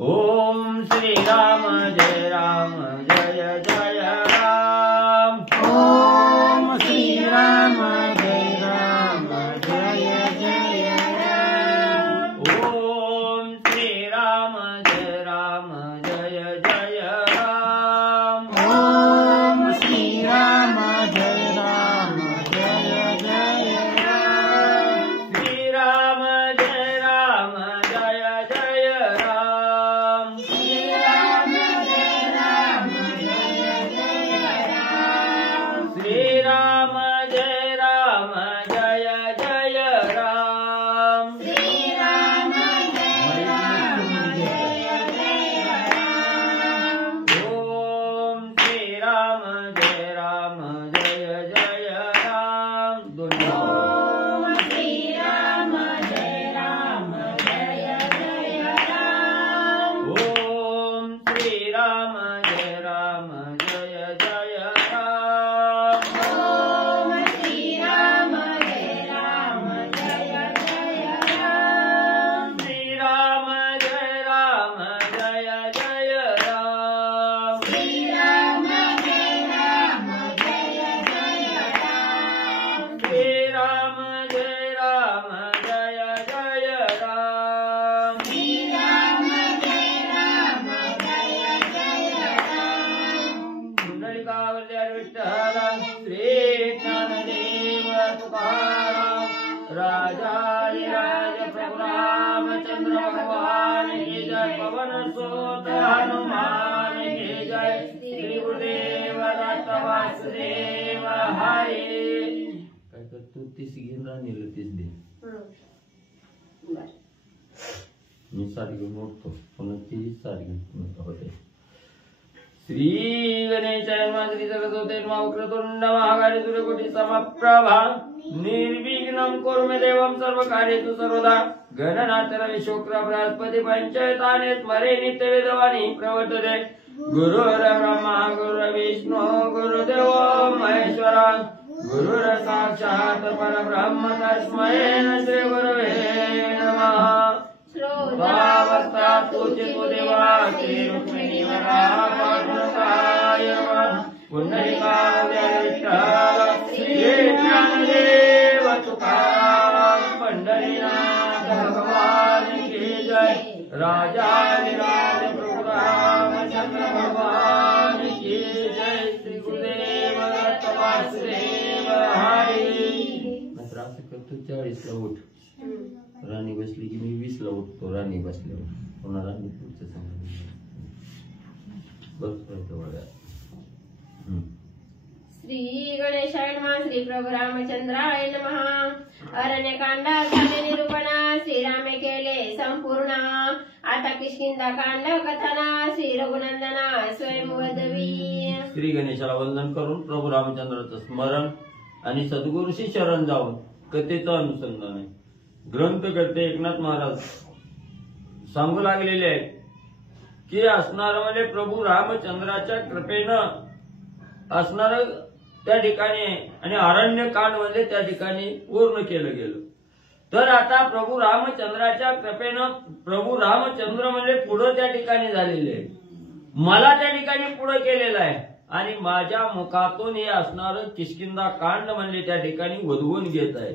ओम श्री राम जय जय राम। ओम श्री राम जय जय राम। ओम श्री राम जय जय राम। ओम श्री राम जय जय राम। श्री राम जय जय राम। श्री राम जय जय राम। श्री राम जय जय राम। श्री राम जय जय राम। ओम श्री राम जय जय राम। दोन्ही ओम श्री राम जय जय राम। ओम श्री राम जय जय राम। ओम श्री राम जय जय राम। श्री राम जय जय राम। श्री राम जय जय राम। श्री राम जय जय राम। श्री राम जय जय राम। कुंडलिकावल्या विठ्ठल श्री ज्ञानदेव तुकाराम राजाधिराज प्रभु रामचंद्र भगवान की जय। पवन सुत हनुमान की जय। श्री गुरुदेव दत्त वासुदेव हरी। काय करतो तीस घेऊन राहिलं तीस दे मी साडी घेऊन उठतो पुन्हा ती साडी घेऊन होते। श्री गणेशाय श्री जगदोते वक्रतुंड महाकाय सूर्यकोटि समप्रभा निर्विघ्नं कुरु मे देवं सर्वकार्येषु सर्वदा। गणनाथ रवि शुक्र बृहस्पति पंचैताने स्मरे नित्यवेदवाणी प्रवर्तते। गुरुर्ब्रह्मा गुरुर्विष्णु गुरुदेवो महेश्वरा गुरुर साक्षात् परब्रह्म तस्मै श्री गुरवे नमः। श्रोता तुझको देवा श्री रुक्मिणी वरा पार्वताय नमः। पुंडलिकावल्या विठ्ठल श्री ज्ञानदेव तुकाराम पंढरीनाथ भगवान की जय। राजाधिराज प्रभु रामचंद्र भगवान की जय। श्री गुरुदेव दत्त वासुदेव हरी। मात्र असं करतो 40 ला उठ राणी बसली की मी 20 ला उठतो। राणी बसल्यावर पुन्हा राणी पुढचं सांगा बसतो वाड्यात। श्री गणेशाय नमः। श्री प्रभु रामचंद्राय नमः। अरण्यकांडात झाले निरूपण श्रीरामे केले संपूर्ण। आता किष्किंधाकांड कथना श्री रघुनंदना स्वयंवदवी। श्री गणेशाला वंदन करून प्रभू रामचंद्राचं स्मरण आणि सद्गुरूशी शरण जाऊन कथेचं अनुसंधान आहे। ग्रंथकर्ते एकनाथ महाराज सांगू लागलेले आहेत की असणार म्हणजे प्रभू रामचंद्राच्या कृपेनं असणार त्या ठिकाणी आणि अरण्यकांड म्हणजे त्या ठिकाणी पूर्ण केलं गेलं। तर आता प्रभू रामचंद्राच्या कृपेनं प्रभू रामचंद्र म्हणजे पुढे त्या ठिकाणी झालेले आहे। मला त्या ठिकाणी पुढे केलेलं आहे आणि माझ्या मुखातून हे असणार किष्किंधा कांड म्हणजे त्या ठिकाणी वधवून घेत आहे।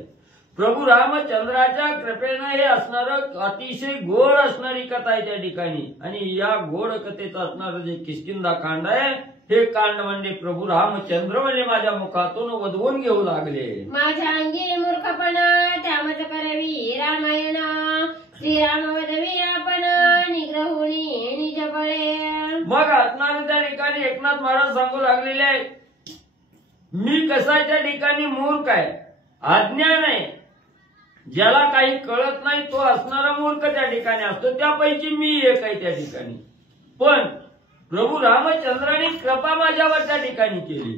प्रभू रामचंद्राच्या कृपेनं हे असणार अतिशय गोड असणारी कथा आहे त्या ठिकाणी आणि या गोड कथेचं असणार जे किष्किंधा कांड आहे हे कांड म्हणजे प्रभू रामचंद्र म्हणजे माझ्या मुखातून वधवून घेऊ लागले। माझ्या अंगी मूर्खपणा त्यामच करावी रामायण। श्रीराम वदवी आपण निग्रहुणी निज बळे। मग असणार त्या ठिकाणी एकनाथ महाराज सांगू लागलेले आहे मी कसा त्या ठिकाणी मूर्ख आहे, अज्ञान आहे, ज्याला काही कळत नाही तो असणारा मूर्ख त्या ठिकाणी असतो। त्यापैकी मी एक आहे त्या ठिकाणी। पण प्रभू रामचंद्राने कृपा माझ्यावर त्या ठिकाणी केली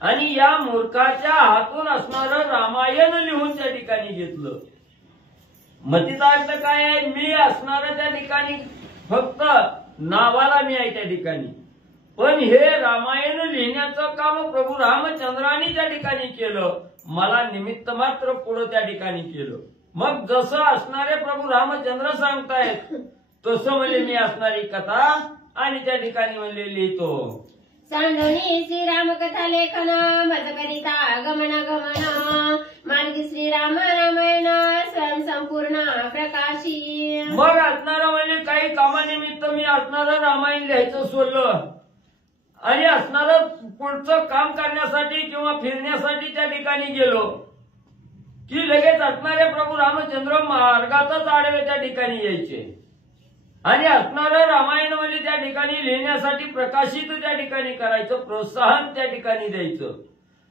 आणि या मूर्खाच्या हातून असणारं रामायण लिहून त्या ठिकाणी घेतलं। मतीचा अर्थ काय आहे, मी असणार त्या ठिकाणी फक्त नावाला मी आहे त्या ठिकाणी, पण हे रामायण लिहिण्याचं काम प्रभू रामचंद्राने त्या ठिकाणी केलं। मला निमित्त मात्र पुढे त्या ठिकाणी केलं। मग जसं असणारे प्रभू रामचंद्र सांगतायत तसं म्हणजे मी असणारी कथा आणि त्या ठिकाणी म्हणजे लिहितो. सांडोनी श्रीराम कथा लेखन मज करिता गमन मार्गी श्रीराम रामायण स्वयं संपूर्ण प्रकाशी. मग असणारं म्हणजे काही कामानिमित्त मी असणारं रामायण लिहायचं सोडलं आणि असणारं पुढचं काम करण्यासाठी किंवा फिरण्यासाठी त्या ठिकाणी गेलो की लगेच असणारे प्रभू रामचंद्र मार्गातच आडवे त्या ठिकाणी यायचे आणि असणारं रामायण म्हणजे त्या ठिकाणी लिहिण्यासाठी प्रकाशित त्या ठिकाणी करायचं, प्रोत्साहन त्या ठिकाणी द्यायचं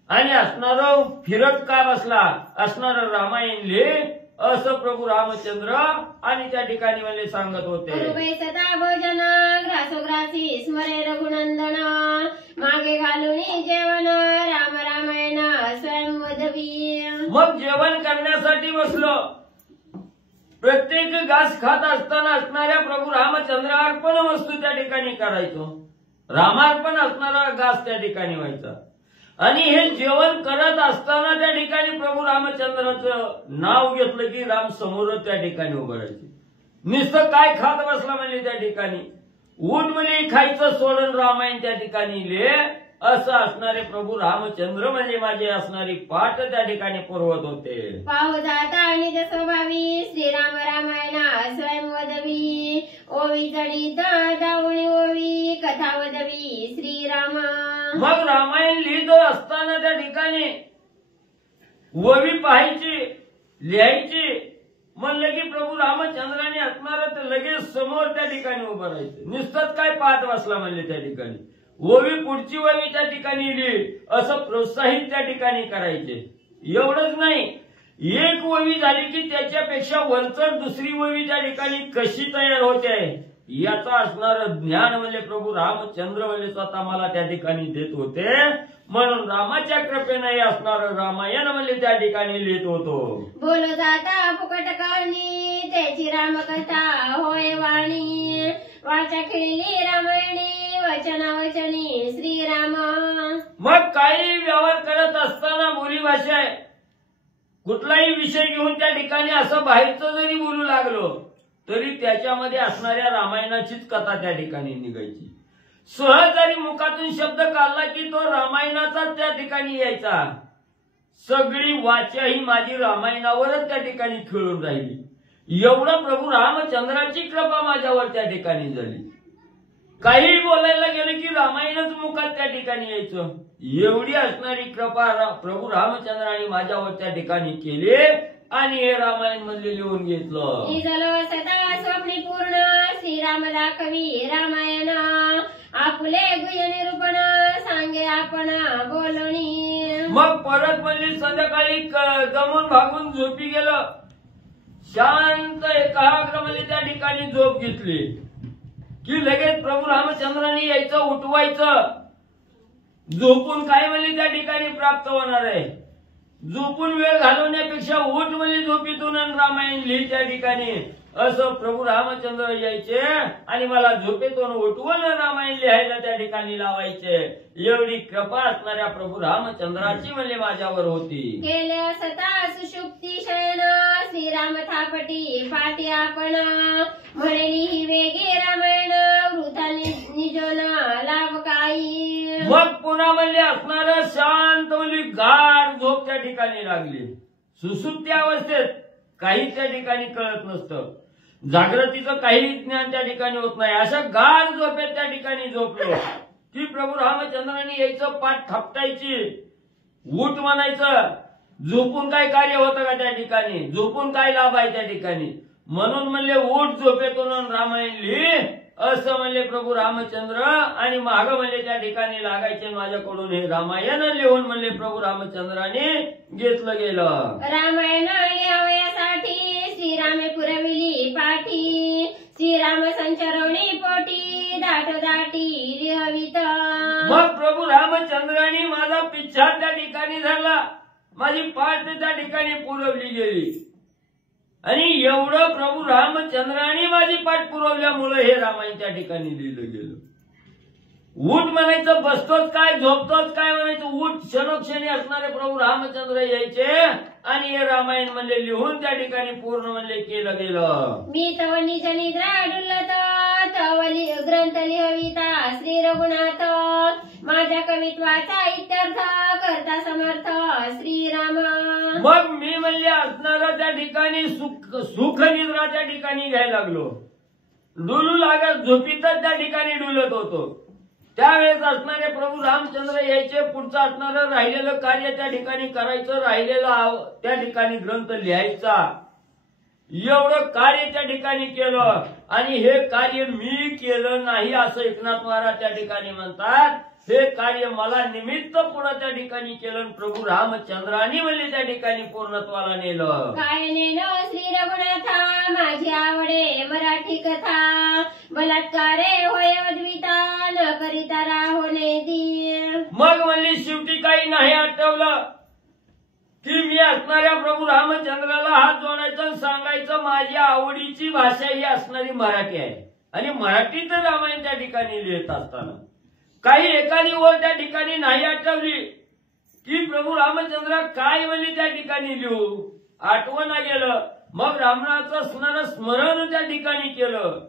आणि असणारं फिरत काम असला असणारं रामायण लिहे असं प्रभू रामचंद्र आणि त्या ठिकाणी म्हणजे सांगत होते. सदा भोजन ग्रासोग्रासी स्मरे रघुनंदन मागे घालून जेवण राम रामायण स्वयं वदवी. मग जेवण करण्यासाठी बसलो. प्रत्येक घास खात असताना असणाऱ्या प्रभू रामचंद्रार्पण वस्तू त्या ठिकाणी करायचो. रामार्पण असणारा घास त्या ठिकाणी व्हायचा आणि हे जेवण करत असताना त्या ठिकाणी प्रभू रामचंद्राचं नाव घेतलं की राम समोरच त्या ठिकाणी उभं राहायचे. नुसतं काय खात बसला म्हणजे त्या ठिकाणी ऊट म्हणजे खायचं सोडून रामायण त्या ठिकाणी लिहे असं असणारे प्रभू रामचंद्र म्हणजे माझे असणारी पाठ त्या ठिकाणी पुरवत होते. पाहू जाता निज स्वभावी श्रीराम रामायण स्वयं वदवी ओवी जडित दावणी ओवी कथा वदवी श्रीराम. मग रामायण लिहित असताना त्या ठिकाणी ओवी पाहायची लिहायची म्हणलं की प्रभू रामचंद्राने असणारं तर लगेच समोर त्या ठिकाणी उभं राहायचं. नुसतंच काय पाठ वाचला म्हणले त्या ठिकाणी ओवी पुढची ओवी त्या ठिकाणी लिही असं प्रोत्साहित त्या ठिकाणी करायचे. एवढंच नाही, एक ओवी झाली की त्याच्यापेक्षा वरचढ दुसरी ओवी त्या ठिकाणी कशी तयार होते याचा असणारं ज्ञान म्हणजे प्रभू रामचंद्र म्हणजे स्वतः मला त्या ठिकाणी देत होते. म्हणून रामाच्या कृपेने असणारं रामायण म्हणजे त्या ठिकाणी लिहित होतो. बोल जाता फुकट करणी त्याची रामकथा होय वाणी वाचा खेळली रामायणी वचना वचनी श्रीराम. मग काही व्यवहार करत असताना बोलीभाषा आहे, कुठलाही विषय घेऊन त्या ठिकाणी असं बाहेरचं जरी बोलू लागलो तरी त्याच्यामध्ये असणाऱ्या रामायणाचीच कथा त्या ठिकाणी निघायची. सहज जरी मुखातून शब्द काढला की तो रामायणाचाच त्या ठिकाणी यायचा. सगळी वाचा ही माझी रामायणावरच त्या ठिकाणी खेळून राहिली. एवढं प्रभू रामचंद्राची कृपा माझ्यावर त्या ठिकाणी झाली. काही बोलायला गेलं की रामायणच मुखात त्या ठिकाणी यायचं. एवढी असणारी कृपा प्रभू रामचंद्राने माझ्यावर त्या ठिकाणी केली आणि हे रामायण मध्ये लिहून घेतलं. सदा स्वप्नी पूर्ण श्रीराम दाखवी रामायण आपुले गुह्य निरूपण सांगे आपण बोलणी. मग परत म्हणजे संध्याकाळी दमून भागून झोपी गेलं. शांत एकाग्र म्हणजे त्या ठिकाणी झोप घेतली की लगेच प्रभू रामचंद्राने यायचं उठवायचं. झोपून काय म्हणजे त्या ठिकाणी प्राप्त होणार आहे. झोपून वेळ घालवण्यापेक्षा उठ म्हणजे झोपीतून रामायण लिही त्या ठिकाणी असं प्रभू रामचंद्र यायचे आणि मला झोपेतून उठवून रामायण लिहायला त्या ठिकाणी लावायचे. एवढी कृपा असणाऱ्या प्रभू रामचंद्राची म्हणजे माझ्यावर होती. केले सता सुषुप्ती शयन श्रीराम थापटी पाठी आपण म्हणेली ही वेगे रामायण वृथा निजोन लाभ काही. मग पुन्हा म्हणजे असणारं शांत म्हणजे गाढ झोप त्या ठिकाणी लागली. सुसुप्ती अवस्थेत काही त्या ठिकाणी कळत नसतं. जागृतीचं काही ज्ञान त्या ठिकाणी होत नाही. अशा गाढ झोपेत त्या ठिकाणी झोपलो की प्रभू रामचंद्राने यायचं, पाठ थापटायची, उठ म्हणायचं. झोपून काय कार्य होतं का त्या ठिकाणी, झोपून काय लाभ आहे त्या ठिकाणी. म्हणून म्हणले उठ झोपेतून रामायण लिही असं म्हणले प्रभू रामचंद्र आणि माग म्हणले त्या ठिकाणी लागायचे. माझ्याकडून हे रामायण लिहून म्हणले प्रभू रामचंद्राने घेतलं गेलं. रामायण लिहावयासाठी श्रीरामे पुरविली पाठी श्रीराम संचरवणी पोटी दाटी लिहवित. मग प्रभू रामचंद्राने माझा पिच्छा त्या ठिकाणी झाला, माझी पाठ त्या ठिकाणी पुरवली गेली आणि एवढं प्रभू रामचंद्राने माझी पाठ पुरवल्यामुळे हे रामायण त्या ठिकाणी लिहिलं गेलं. उठ म्हणायचं, बसतोच काय झोपतोच काय म्हणायचं, उठ. क्षणोक्षणी असणारे प्रभू रामचंद्र यायचे आणि हे रामायण म्हणले लिहून त्या ठिकाणी पूर्ण म्हणले केलं गेलं. मी तव निज निद्रा डुलत तवली ग्रंथ लिहविता श्री रघुनाथ माझ्या कवित्वाचा इत्यर्थ करता समर्थ श्रीराम. मग मी म्हणले असणारा त्या ठिकाणी सुख निद्रा त्या ठिकाणी घ्यायला लागलो. डुलू लागत, झोपीतच त्या ठिकाणी डुलत होतो. त्यावेळेस असणारे प्रभू रामचंद्र यायचे, पुढचं असणारं राहिलेलं कार्य त्या ठिकाणी करायचं, राहिलेलं त्या ठिकाणी ग्रंथ लिहायचा. एवढं कार्य त्या ठिकाणी केलं आणि हे कार्य मी केलं नाही असं एकनाथ महाराज त्या ठिकाणी म्हणतात. हे कार्य मला निमित्त पुढे त्या ठिकाणी केलं, प्रभू रामचंद्रांनी म्हणजे त्या ठिकाणी पूर्णत्वाला नेलं. काय नेलो श्री रघुनाथा माझी आवडे मराठी कथा बलात्कारे होय अद्विता न करिता राहोने दी. मग म्हणली शेवटी काही नाही आठवलं की मी असणाऱ्या प्रभू रामचंद्राला हात जोडायचं आणि सांगायचं माझी आवडीची भाषा ही असणारी मराठी आहे आणि मराठीत रामायण त्या ठिकाणी लिहित असताना काही एखादी ओळ त्या ठिकाणी नाही आठवली की प्रभू रामचंद्र काय म्हणली त्या ठिकाणी लिहू, आठवणा गेलं. मग रामनाथचं असणारं स्मरण त्या ठिकाणी केलं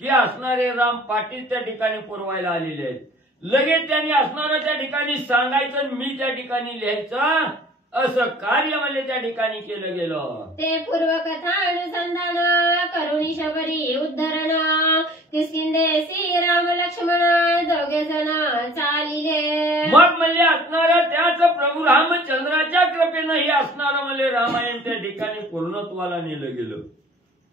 की असणारे राम पाटील त्या ठिकाणी पुरवायला आलेले आहेत. लगेच त्यांनी असणारं त्या ठिकाणी सांगायचं, मी त्या ठिकाणी लिहायचं, असं कार्य म्हणजे त्या ठिकाणी केलं गेलं. ते पूर्वकथा अनुसंधान करुणी शबरी उद्धरण किष्किंधे श्री राम लक्ष्मण दोघे जण चालिले. मग म्हणजे असणाऱ्या त्याच प्रभू रामचंद्राच्या कृपेनं हे असणारं म्हणजे रामायण त्या ठिकाणी पूर्णत्वाला नेलं गेलं.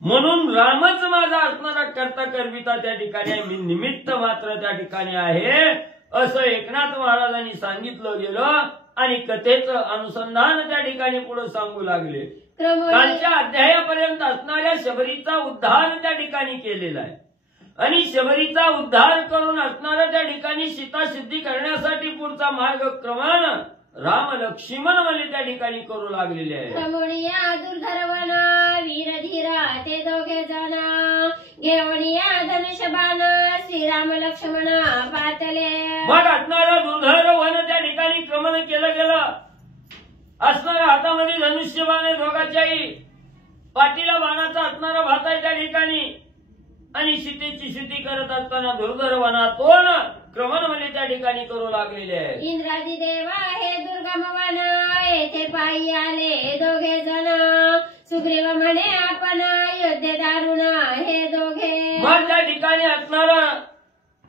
म्हणून रामच माझा असणारा कर्ता करविता त्या ठिकाणी आहे, मी निमित्त मात्र त्या ठिकाणी आहे असं एकनाथ महाराजांनी सांगितलं गेलं आणि कथेचं अनुसंधान त्या ठिकाणी पुढे सांगू लागले. कालच्या अध्यायापर्यंत असणाऱ्या शबरीचा उद्धार त्या ठिकाणी केलेला आहे आणि शबरीचा उद्धार करून असणाऱ्या त्या ठिकाणी सीतासिद्धी करण्यासाठी पुढचा मार्गक्रमण राम लक्ष्मण म्हणजे त्या ठिकाणी करू लागलेले आहे. क्रमणिया दुर्धरवन वीर धीरा ते दोघे जण घेवणिया धनुष्यबाण श्रीराम लक्ष्मण पातले. मग असणारं दुर्धर वन त्या ठिकाणी क्रमण केलं गेलं. असणाऱ्या हातामध्ये धनुष्यबाण आहे दोघाच्याही, पाठीला बाणाचा असणारा भात आहे त्या ठिकाणी आणि सीतेची स्तुती करत असताना दुर्धर वनातून क्रमण म्हणजे त्या ठिकाणी करू लागलेले आहे. इंद्रादी देवा हे दुर्गम वन येथे पायी आले दोघे जण सुग्रीव म्हणे आपण योद्धे दारुण हे दोघे. मग त्या ठिकाणी असणारं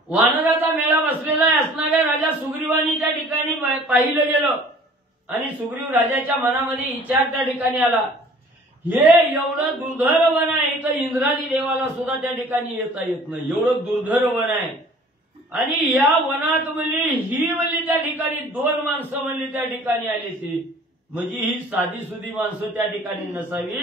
वानराचा मेळा बसलेला आहे. असणाऱ्या राजा सुग्रीवानी त्या ठिकाणी पाहिलं गेलं आणि सुग्रीव राजाच्या मनामध्ये विचार त्या ठिकाणी आला, हे एवढं दुर्धर वन आहे तर इंद्रादी देवाला सुद्धा त्या ठिकाणी येता येत नाही, एवढं दुर्धर वन आहे आणि या वनात म्हणली त्या ठिकाणी दोन माणसं म्हणली त्या ठिकाणी आली ती, म्हणजे ही साधी सुधी माणसं त्या ठिकाणी नसावी,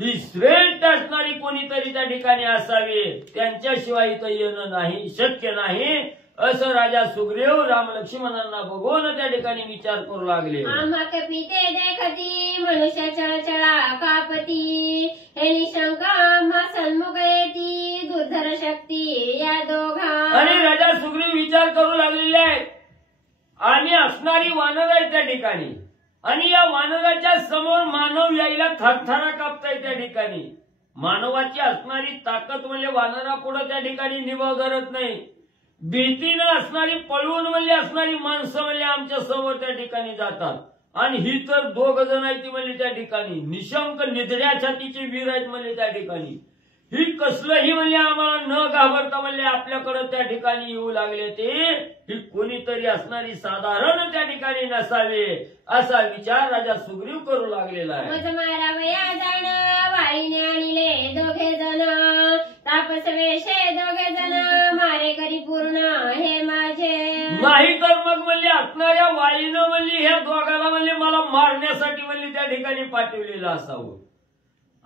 ही श्रेष्ठ असणारी कोणीतरी त्या ठिकाणी असावी, त्यांच्याशिवाय इथं येणं नाही, शक्य नाही असं राजा सुग्रीव राम लक्ष्मणांना बघून त्या ठिकाणी विचार करू लागले. आम्हा कपिते देखती मनुष्य चळचळा कापती हे निशंक आम्हा सन्मुख येती दुर्धर शक्ती या दोघा. आणि राजा सुग्रीव विचार करू लागलेले आहेत, आम्ही असणारी वानर आहेत त्या ठिकाणी आणि या वानराच्या समोर मानव यायला थरथरा कापताय त्या ठिकाणी. मानवाची असणारी ताकद म्हणजे वानरापुढे त्या ठिकाणी निभा करत नाही. भीतीनं असणारी पळवून म्हणजे असणारी माणसं म्हणजे आमच्या समोर त्या ठिकाणी जातात आणि ही तर दोघ जण आहेत ती म्हणजे त्या ठिकाणी निशंक निधड्या छातीचे वीर आहेत म्हणजे त्या ठिकाणी. ही कसलंही म्हणजे आम्हाला न घाबरता म्हणजे आपल्याकडे त्या ठिकाणी येऊ लागले ते, ही कोणीतरी असणारी साधारण त्या ठिकाणी नसावे असा विचार राजा सुग्रीव करू लागलेला आहे. मज मारावया जाण वाळीने आणले दोघे जण तापस वेशे दोघे जण मारे करी पूर्ण हे माझे. नाही तर मग म्हणजे असणाऱ्या वाळीनं म्हणजे ह्या दोघाला म्हणजे मला मारण्यासाठी म्हणजे त्या ठिकाणी पाठवलेलं असावं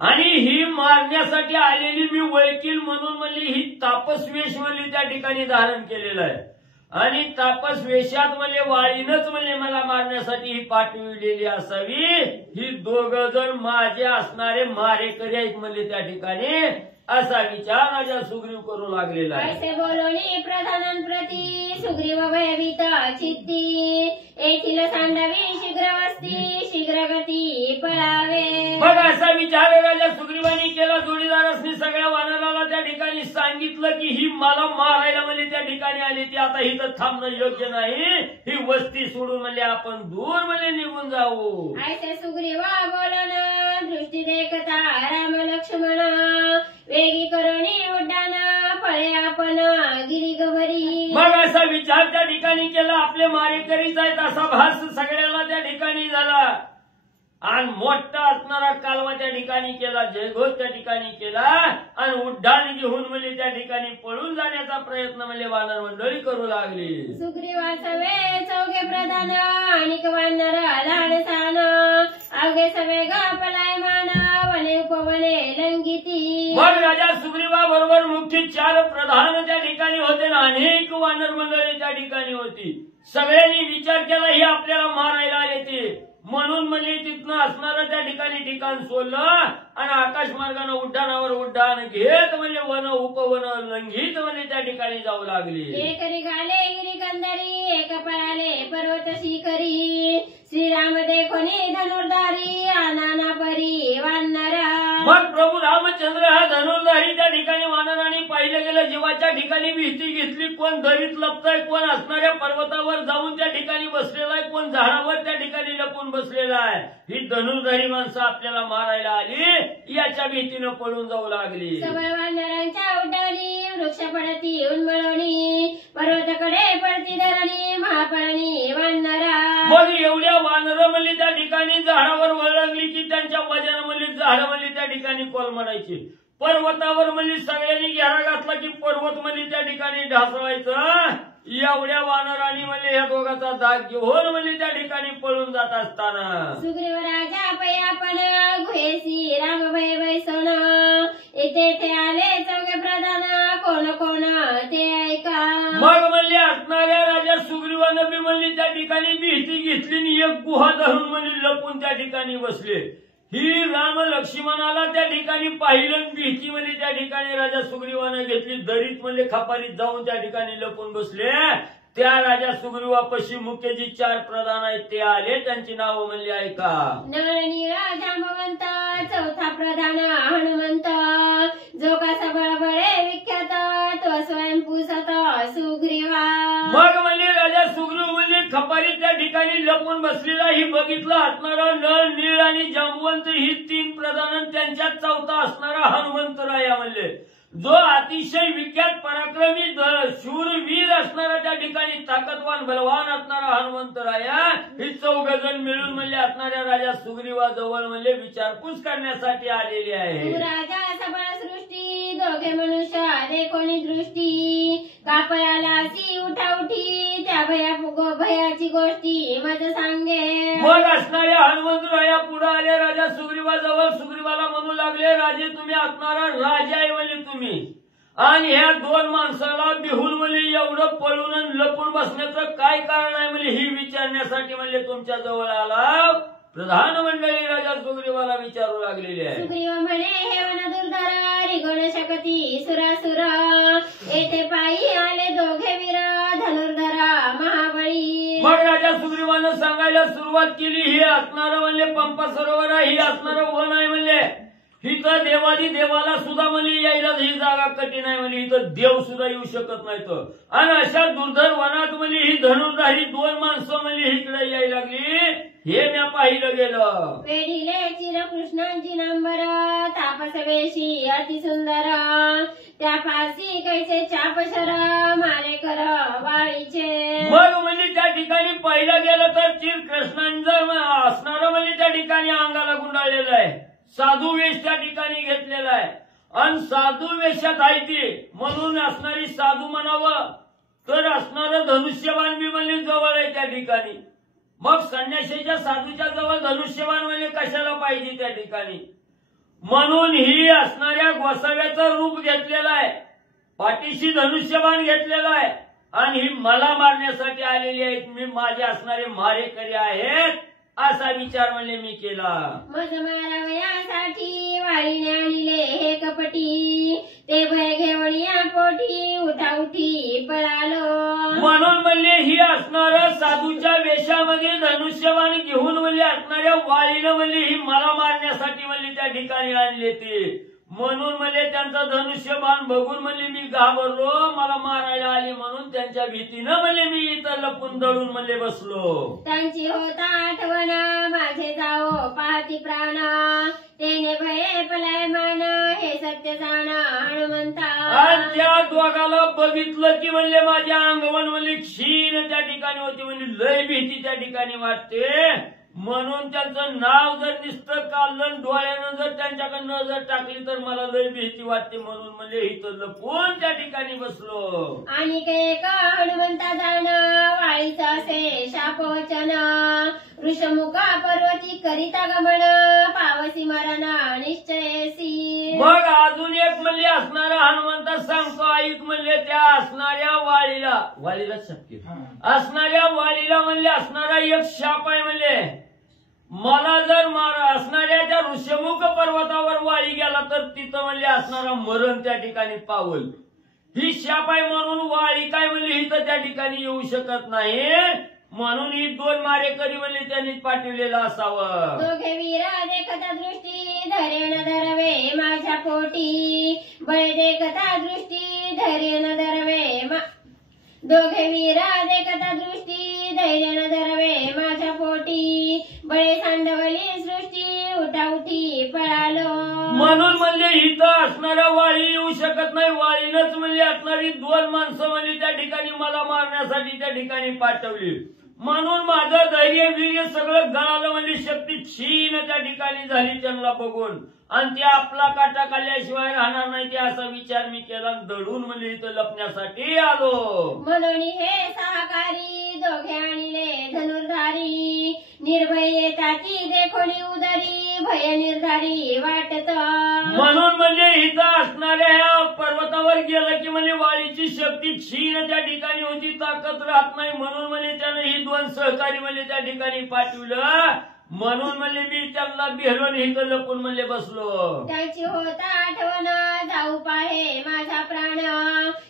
आणि ही मारण्यासाठी आलेली मी ओळखील म्हणून म्हणजे ही तापसवेश म्हणजे त्या ठिकाणी धारण केलेलं आहे आणि तापस वेशात म्हणजे वाळीनच म्हणजे मला मारण्यासाठी ही पाठविलेली असावी. ही दोघ जण माझे असणारे मारेकरी आहेत म्हणजे त्या ठिकाणी असा विचार राजा सुग्रीव करू लागलेला आहे. ऐसे बोलोनी प्रधानांप्रती सुग्रीव भयभीत चित्ती येथील सांडावी शीघ्र वस्ती शीघ्र गती पळावे. मग असा विचार राजा सुग्रीवानी केला. जोडीदारांनी सगळ्या वानराला त्या ठिकाणी सांगितलं की ही मला मारायला म्हणजे त्या ठिकाणी आली ती आता इथं थांबणं योग्य नाही. ही वस्ती सोडून म्हणजे आपण दूर म्हणजे निघून जाऊ. ऐसे सुग्रीव बोलन दृष्टी देखता राम लक्ष्मण वेगी करुणी उड्डाण फळे आपण गिरिगभरी. मग असा विचार त्या ठिकाणी केला. आपले मारेकरीच आहेत असा भास सगळ्याला त्या ठिकाणी झाला आणि मोठा असणारा कालवा त्या ठिकाणी केला. जयघोष त्या ठिकाणी केला आणि उड्डाण घेऊन म्हणजे त्या ठिकाणी पळून जाण्याचा प्रयत्न म्हणजे वानर मंडळी करू लागली. सुग्रीवासवे चौघे प्रधान आणिक वानर लहान सहान अवघे सवे गपलायमान वने उपवने लंगिती. मग राजा सुग्रीवा बरोबर मुख्य 4 प्रधान त्या ठिकाणी होते ना अनेक वानर मंडळी त्या ठिकाणी होती. सगळ्यांनी विचार केला ही आपल्याला मारायला आले ते म्हणून म्हणजे तिथनं असणारं त्या ठिकाणी ठिकाण सोडलं आणि आकाश मार्गानं उड्डाणावर उड्डाण घेत म्हणजे वन उपवन लंघित म्हणजे त्या ठिकाणी जाऊ लागली. एकरी घाले गिरी कंदरी एक पळाले पर्वत शिखरी श्रीराम देखोनी धनुर्धारी आनाना परी वानरा. मग प्रभू रामचंद्र हा धनुर्धारी त्या ठिकाणी वानरांनी पाहिलं गेलं. जीवाच्या ठिकाणी भीती घेतली. कोण दरीत लपतंय कोण असणाऱ्या पर्वतावर जाऊन त्या ठिकाणी बसलेला आहे कोण झाडावर त्या ठिकाणी लपून बसलेला आहे. ही धनुर्धारी माणसं आपल्याला मारायला आली याच्या भीतीनं पळून जाऊ लागली. सबळ वानरांच्या उड्डाणी वृक्ष पडती उन्मळवणी पर्वताकडे पडती धरणी महापळणी वानरा. मग एवढ्या वानरं म्हणजे त्या ठिकाणी झाडावर वळगली की त्यांच्या वजनामध्ये झाडं म्हणजे त्या ठिकाणी कोलमडायची. पर्वतावर म्हणजे सगळ्यांनी घेरा घातला की पर्वत म्हणजे त्या ठिकाणी ढासळायचं. एवढ्या वानरांनी म्हणजे ह्या दोघांचा दाग घेऊन म्हणजे त्या ठिकाणी पळून जात असताना सुग्रीव राजा पै आपण गुहेसी राम भय बैसोन येथे आले चौघे प्रधान कोण कोण ते ऐका. मग म्हणजे असणाऱ्या राजा सुग्रीवानं बी म्हणजे त्या ठिकाणी भीती घेतली आणि एक गुहा धरून म्हणजे लपून त्या ठिकाणी बसले. ही राम लक्ष्मणाला त्या ठिकाणी पाहिलं भीती म्हणजे त्या ठिकाणी राजा सुग्रीवानं घेतली. दरीत म्हणजे खपारीत जाऊन त्या ठिकाणी लपून बसले. त्या राजा सुग्रीवापाशी मुख्य जी 4 प्रधान आहेत ते आले. त्यांची नावं म्हणजे ऐका. नळनीळ जांबवंत चौथा प्रधान हनुमंत जो का सबळ बळे विख्यात तो स्वयंपूसत सुग्रीवा. मग म्हणजे राजा सुग्रीव म्हणजे खपारीत त्या ठिकाणी लपून बसलेला ही बघितलं असणारा नळ नीळ आणि जांबवंत ही 3 प्रधान त्यांच्यात चौथा असणारा हनुमंतराया म्हणजे जो अतिशय विख्यात पराक्रमी शूरवीर असणारा त्या ठिकाणी ताकदवान बलवान असणारा हनुमंतराया ही 4 जण मिळून म्हणजे असणाऱ्या राजा सुग्रीवाजवळ म्हणजे विचारपूस करण्यासाठी आलेली आहे. राजा सबळ सृष्टी दोघे मनुष्य देखोनी दृष्टी कापयाला सी उठाउठी त्या भयाची गोष्टी मज सांगे. मग असणाऱ्या हनुमंतराया पुढे आले राजा सुग्रीवाजवळ. सुग्रीवाला म्हणू लागले राजे तुम्ही असणारा राजा आहे म्हणजे तुम्ही आणि ह्या 2 माणसाला बिहून म्हणजे एवढं पळून आणि लपून बसण्याचं काय कारण आहे म्हणजे ही विचारण्यासाठी म्हणजे तुमच्या जवळ आला. प्रधान मंडळी राजा सुग्रीवाला विचारू लागलेले आहे. सुग्रीव म्हणे हे वन दुर्धर रिगुण शकती सुरासुर येथे पायी आले दोघे वीर धनुर्धर महाबळी. मग राजा सुग्रीवानं सांगायला सुरुवात केली. ही असणारं म्हणजे पंपा सरोवर आहे. ही असणारं वन आहे म्हणजे इथं देवादी देवाला सुद्धा म्हणजे यायला ही जागा कठीण आहे म्हणजे इथं देव सुद्धा येऊ शकत नाही. आणि अशा दुर्धर वनात म्हणजे ही धनुर्धारी 2 माणसं म्हणजे इकडे यायला लागली. हे मी पाहिलं गेलं. वेढिले चिर कृष्णांची नंबर तापस वेशी अतिसुंदर त्या फासी कैसे चापशर मारे कर वाळीचे. मग म्हणजे त्या ठिकाणी पाहिलं गेलं तर चिर कृष्णांचं असणारं म्हणजे त्या ठिकाणी अंगाला गुंडाळलेलं आहे. साधू वेश त्या ठिकाणी घेतलेला आहे आणि साधू वेशात आहे ती म्हणून असणारी साधू म्हणावं तर असणारं धनुष्यबाण बी म्हणजे जवळ आहे त्या ठिकाणी. मग संन्यासीच्या साधूच्या जवळ धनुष्यबाण म्हणजे कशाला पाहिजे त्या ठिकाणी. म्हणून ही असणाऱ्या गोसाव्याचं रूप घेतलेलं आहे. पाठीशी धनुष्यबाण घेतलेलं आहे आणि ही मला मारण्यासाठी आलेली आहेत. मी माझे असणारे मारेकरी आहेत असा विचार म्हणले मी केला. मज मारावयासाठी वाळीने आणले हे कपटी, ते भय घेऊन या पोटी उठाउठी पळालो. म्हणून म्हणले ही असणार साधूच्या वेशामध्ये धनुष्यबाण घेऊन म्हणले असणाऱ्या वाळीनं म्हणले ही मला मारण्यासाठी म्हणले त्या ठिकाणी आणले ते. म्हणून म्हणले त्यांचा धनुष्यबाण बघून म्हणले मी घाबरलो, मला मारायला आली म्हणून त्यांच्या भीतीनं म्हणले मी इथं लपून दळून म्हणले बसलो. त्यांची होता आठवण माझे जाओ पाहती प्राण, तेने भये पलाय मान हे सत्य जाण हनुमंता. आणि त्या दोघाला बघितलं की म्हणले माझ्या अंगवण म्हणले क्षीण त्या ठिकाणी होती, म्हणजे लय भीती त्या ठिकाणी वाटते. म्हणून त्यांचं नाव जर नुसतं काढलं डोळ्यानं जर त्यांच्याकडे नजर टाकली तर मला लय भीती वाटते. म्हणून म्हणजे इथं लपून त्या ठिकाणी बसलो. आणि एक हनुमंता जाण वाळीचं असे शापवचन, ऋषमुखा पर्वती करिता गमन पावसी मरण निश्चयसी. मग अजून एक म्हणले असणारा हनुमंता सांगतो ऐक म्हणले त्या असणाऱ्या वाळीला शक्य असणाऱ्या वाळीला म्हणले असणारा एक शाप आहे म्हणले, मला जर असणाऱ्या त्या ऋषमुख पर्वतावर वाळी गेला तर तिथं म्हणले असणारा मरण त्या ठिकाणी पावल. ही शाप आहे म्हणून वाळी काय म्हणले इथं त्या ठिकाणी येऊ शकत नाही. म्हणून ही 2 मारेकरी म्हणले त्यांनी पाठवलेलं असावं. दोघे वीर देखता दृष्टी धैर्य न धरवे माझ्या पोटी, बळे देखता दृष्टी धैर्य न धरवे. दोघे वीर देखता दृष्टी धैर्य न धरवे माझ्या पोटी, बळे सांडवली सृष्टी उठाउठी पळालो. म्हणून म्हणले इथं असणारा वाळी येऊ शकत नाही. वाळीनच म्हणले असणारी 2 माणसं म्हणजे त्या ठिकाणी मला मारण्यासाठी त्या ठिकाणी पाठवली. म्हणून माझं धैर्य वीर्य सगळं गळालं म्हणजे शक्ती क्षीण त्या ठिकाणी झाली त्यांना बघून, आणि ते आपला काटा काढल्याशिवाय राहणार नाही ते असा विचार मी केला. दडून म्हणजे इथं लपण्यासाठी आलो. म्हणून हे सहकारी दोघे आणले धनुर्धारी, निर्भयताची देखोनी उदरी भय निर्धारी वाटत. म्हणून म्हणजे इथं असणाऱ्या ह्या पर्वतावर गेलं की म्हणजे वाळीची शक्ती क्षीण त्या ठिकाणी होती, ताकद राहत नाही. म्हणून म्हणजे त्यानं ही 2 सहकारी म्हणजे त्या ठिकाणी पाठवलं. म्हणून म्हणले मी त्यांना बिहरून इथं लपून म्हणले बसलो. त्याची होता आठवण जाऊ पाहे माझा प्राण,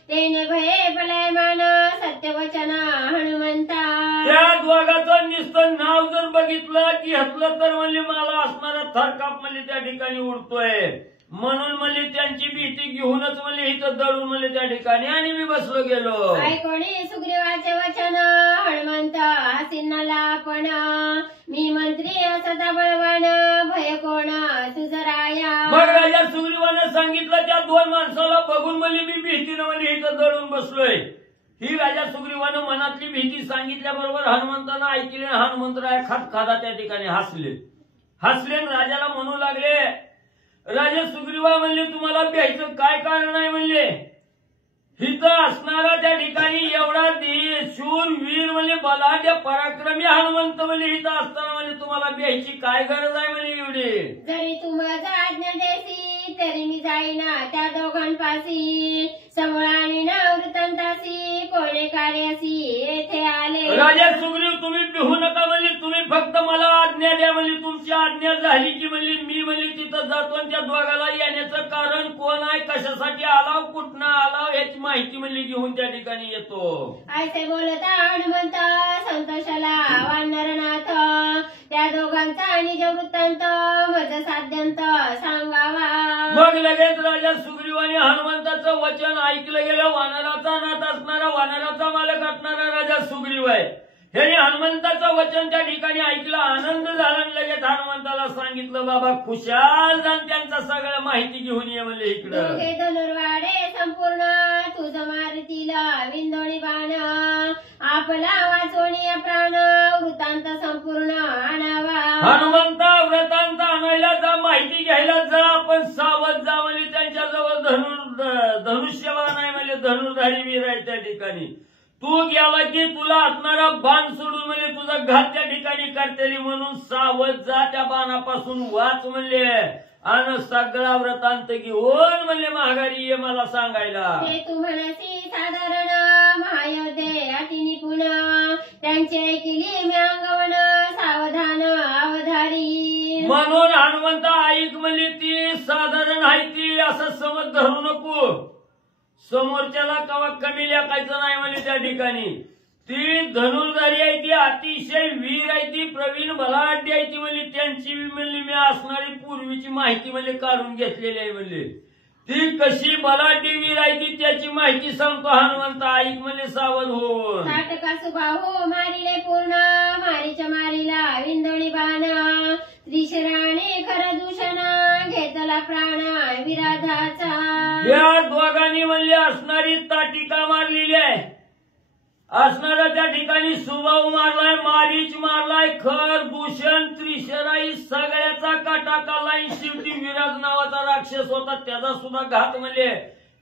तेने भये पलाय मान सत्यवचन हनुमंता. त्या दोघाचं नुसतं नाव जर बघितलं की हसलं तर म्हणले मला असणारा थरकाप म्हणजे त्या ठिकाणी उडतोय. म्हणून म्हणजे त्यांची भीती घेऊनच म्हणजे इथं दळून म्हणजे त्या ठिकाणी आणि मी बसलो गेलो. ऐकोणी सुग्रीवाचे वचन हनुमंत हसीनाला आपण, मी मंत्री सदा बळवान भय कोण तुझ राया. मग राजा सुग्रीवानं सांगितलं त्या 2 माणसाला बघून म्हणजे मी भीतीनं म्हणजे इथं दळून बसलोय. ही राजा सुग्रीवानं मनातली भीती सांगितल्याबरोबर हनुमंतानं ऐकले. हनुमंतराय खादा त्या ठिकाणी हसले. राजाला म्हणू लागले, राजा सुग्रीवा म्हणले तुम्हाला भ्यायचं काय कारण आहे म्हणले, इथं असणारा त्या ठिकाणी एवढा शूर वीर म्हणजे बलाढ्य पराक्रमी हनुमंत म्हणजे इथं असताना म्हणजे तुम्हाला भ्यायची काय गरज आहे म्हणजे एवढी. जरी तू माझा आज्ञा देसी तरी मी जाईना त्या दोघांपासी, समोर आणि ना वृत्तांतासी कोणे कार्यासी येथे आले. राजा सुग्रीव तुम्ही भिवू नका म्हणजे तुम्ही फक्त मला आज्ञा द्या म्हणजे तुमची आज्ञा झाली की म्हणजे मी म्हणजे तिथं जातो. त्या दोघाला येण्याचं कारण कोण आहे, कशासाठी आलाव, कुठनं आलाव याची माहिती म्हणजे घेऊन त्या ठिकाणी येतो. असे बोलता हनुमंत संतोषाला वानरनाथ, त्या दोघांचा निज वृत्तांत मज साध्यंत सांगावा. मग लगेच राजा सुग्रीवाने हनुमंताचं वचन ऐकलं गेलं. वानराचा नाथ असणारा, वानराचा मालक असणारा राजा सुग्रीव आहे. हे हनुमंताचं वचन त्या ठिकाणी ऐकलं, आनंद झाला. लगेच हनुमंताला सांगितलं बाबा खुशाल जाण त्यांचा सगळं माहिती घेऊन ये म्हणजे इकडं. दोघे धनुर्वाडे संपूर्ण तुझ मारतील विंदोणी बाण, आपला वाचोणी प्राण वृत्तांत संपूर्ण आणावा. हनुमंता व्रतांत आणायला जा, माहिती घ्यायला जा, पण सावध जा म्हणजे त्यांच्याजवळ धनुष्यबाण आहे म्हणजे धनुर्धारी वीर आहे त्या ठिकाणी. तू गेला की तुला असणारा बाण सोडून म्हणजे तुझा घात त्या ठिकाणी करतेली. म्हणून सावध जा, त्या बाणापासून वाच म्हणले. आणि सगळा व्रतांत घेऊन म्हणले माघारी ये मला सांगायला. ते तू म्हणसी साधारण महायोद्धे अति निपुण, त्यांचे ऐकली मी अंगवण सावधान म्हणून हनुमंत ऐक म्हणली ती साधारण आहे ती असं समज धरू नको. समोरच्याला कवा कमी लेखायचं नाही म्हणजे त्या ठिकाणी. ती धनुर्धारी आहे ती अतिशय वीर आहे ती प्रवीण बलाढ्य आहे ती म्हणजे त्यांची म्हणली मी असणारी पूर्वीची माहिती म्हणजे काढून घेतलेली आहे म्हणजे. ती कशी बलाढ्य वीर आहे ती त्याची माहिती सांगतो हनुमंत ऐक म्हणजे सावध हो. नाटका सुबाहो मारिले पूर्ण मारीच्या मारीला विंदोणी बाण त्रिशराने खर दूषण घेतला प्राण विराधाचा. या दोघांनी म्हणले असणारी ताटिका मारलेली आहे. असणारा त्या ठिकाणी सुबाहू मारलाय मारीच मारलाय खर दूषण त्रिशराई सगळ्याचा काटा काढलाय. शेवटी विराज नावाचा राक्षस होता त्याचा सुद्धा घात म्हणले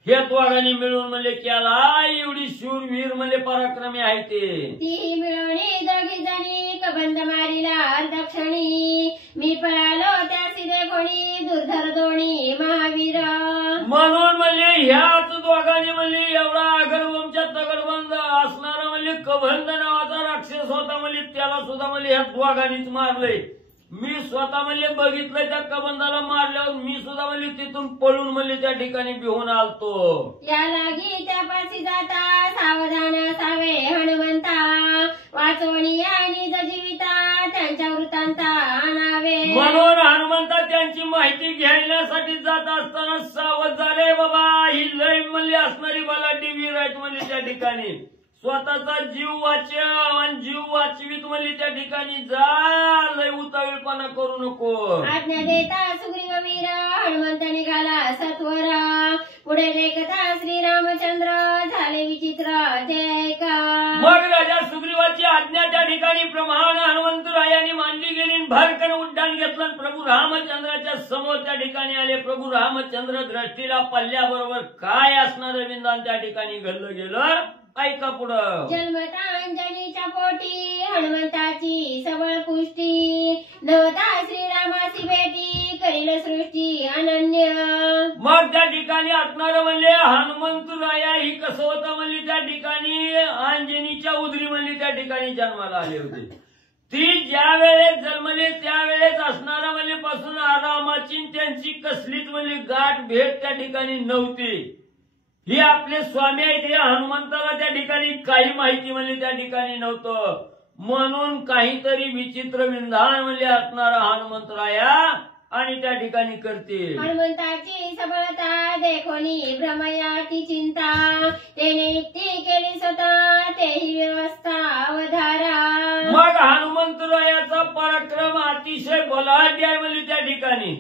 हे दोघांनी मिळून म्हणले केला. एवढी शूरवीर म्हणले पराक्रमी आहे ते. ती मिळवणी दोघी जणी कबंध मारिला दक्षिणी मी पळालो त्या सिरे कोणी दुर्धर दोणी महावीर. म्हणून म्हणले ह्याच दोघांनी म्हणले एवढा आगरवंच्या तगडबंद असणारा म्हणले कबंध नावाचा राक्षस होता म्हणले त्याला सुद्धा म्हणले ह्या दोघांनीच मारलंय. मी स्वतः म्हणले बघितलंय त्या कबंधाला मारल्यावर मी सुद्धा म्हणले तिथून पळून म्हणले त्या ठिकाणी भिवून आलतो. या लागी त्यापाशी जाता सावधान सावे हनुमंता वाचवणी आणि जीविता त्यांच्या वृत्तांता आणावे. म्हणून हनुमंता त्यांची माहिती घेण्यासाठी जात असताना सावध झाले. बाबा ही लय म्हणले असणारी बलाढ्य वीर आहेत म्हणजे त्या ठिकाणी स्वतःचा जीव वाचव आणि जीव वाचवीत म्हणले त्या ठिकाणी जा लय उतावीळपणा करू नको. आज्ञा देता सुग्रीव वीर हनुमंत निघाला सत्वर पुढे देखता श्रीरामचंद्र झाले विचित्र ते ऐका. मग राजा सुग्रीवाची आज्ञा त्या ठिकाणी प्रमाण हनुमंतरायांनी मानली गेली. भरकन उड्डाण घेतलं प्रभू रामचंद्राच्या समोर त्या ठिकाणी आले. प्रभू रामचंद्र दृष्टीला पल्ल्याबरोबर काय असणारं विंदान त्या ठिकाणी घडलं गेलं ऐका पुढं. जन्मता अंजनीच्या पोटी हनुमंताची सबळ पुष्टी नवता श्रीरामाची भेटी करील सृष्टी अनन्य. मग त्या ठिकाणी असणारं म्हणले हनुमंतराया ही कसं होतं म्हणले त्या ठिकाणी अंजनीच्या उदरी म्हणले त्या ठिकाणी जन्माला आले होते. ती ज्या वेळेस जन्मली त्यावेळेस असणारा म्हणजे पासून रामाची त्यांची कसलीच म्हणजे गाठ भेट त्या ठिकाणी नव्हती. ही आपले स्वामी आहेत या हनुमंताला त्या ठिकाणी काही माहिती म्हणजे त्या ठिकाणी नव्हतं. म्हणून काहीतरी विचित्र विंधान म्हणजे असणारा हनुमंतराया आणि त्या ठिकाणी करते. हनुमंताची सबळता देखोनी भ्रमयाची चिंता त्याने ती केली स्वतः तेही व्यवस्था अवधारा. मग हनुमंतरायाचा पराक्रम अतिशय बलाढ्य आहे म्हणजे त्या ठिकाणी.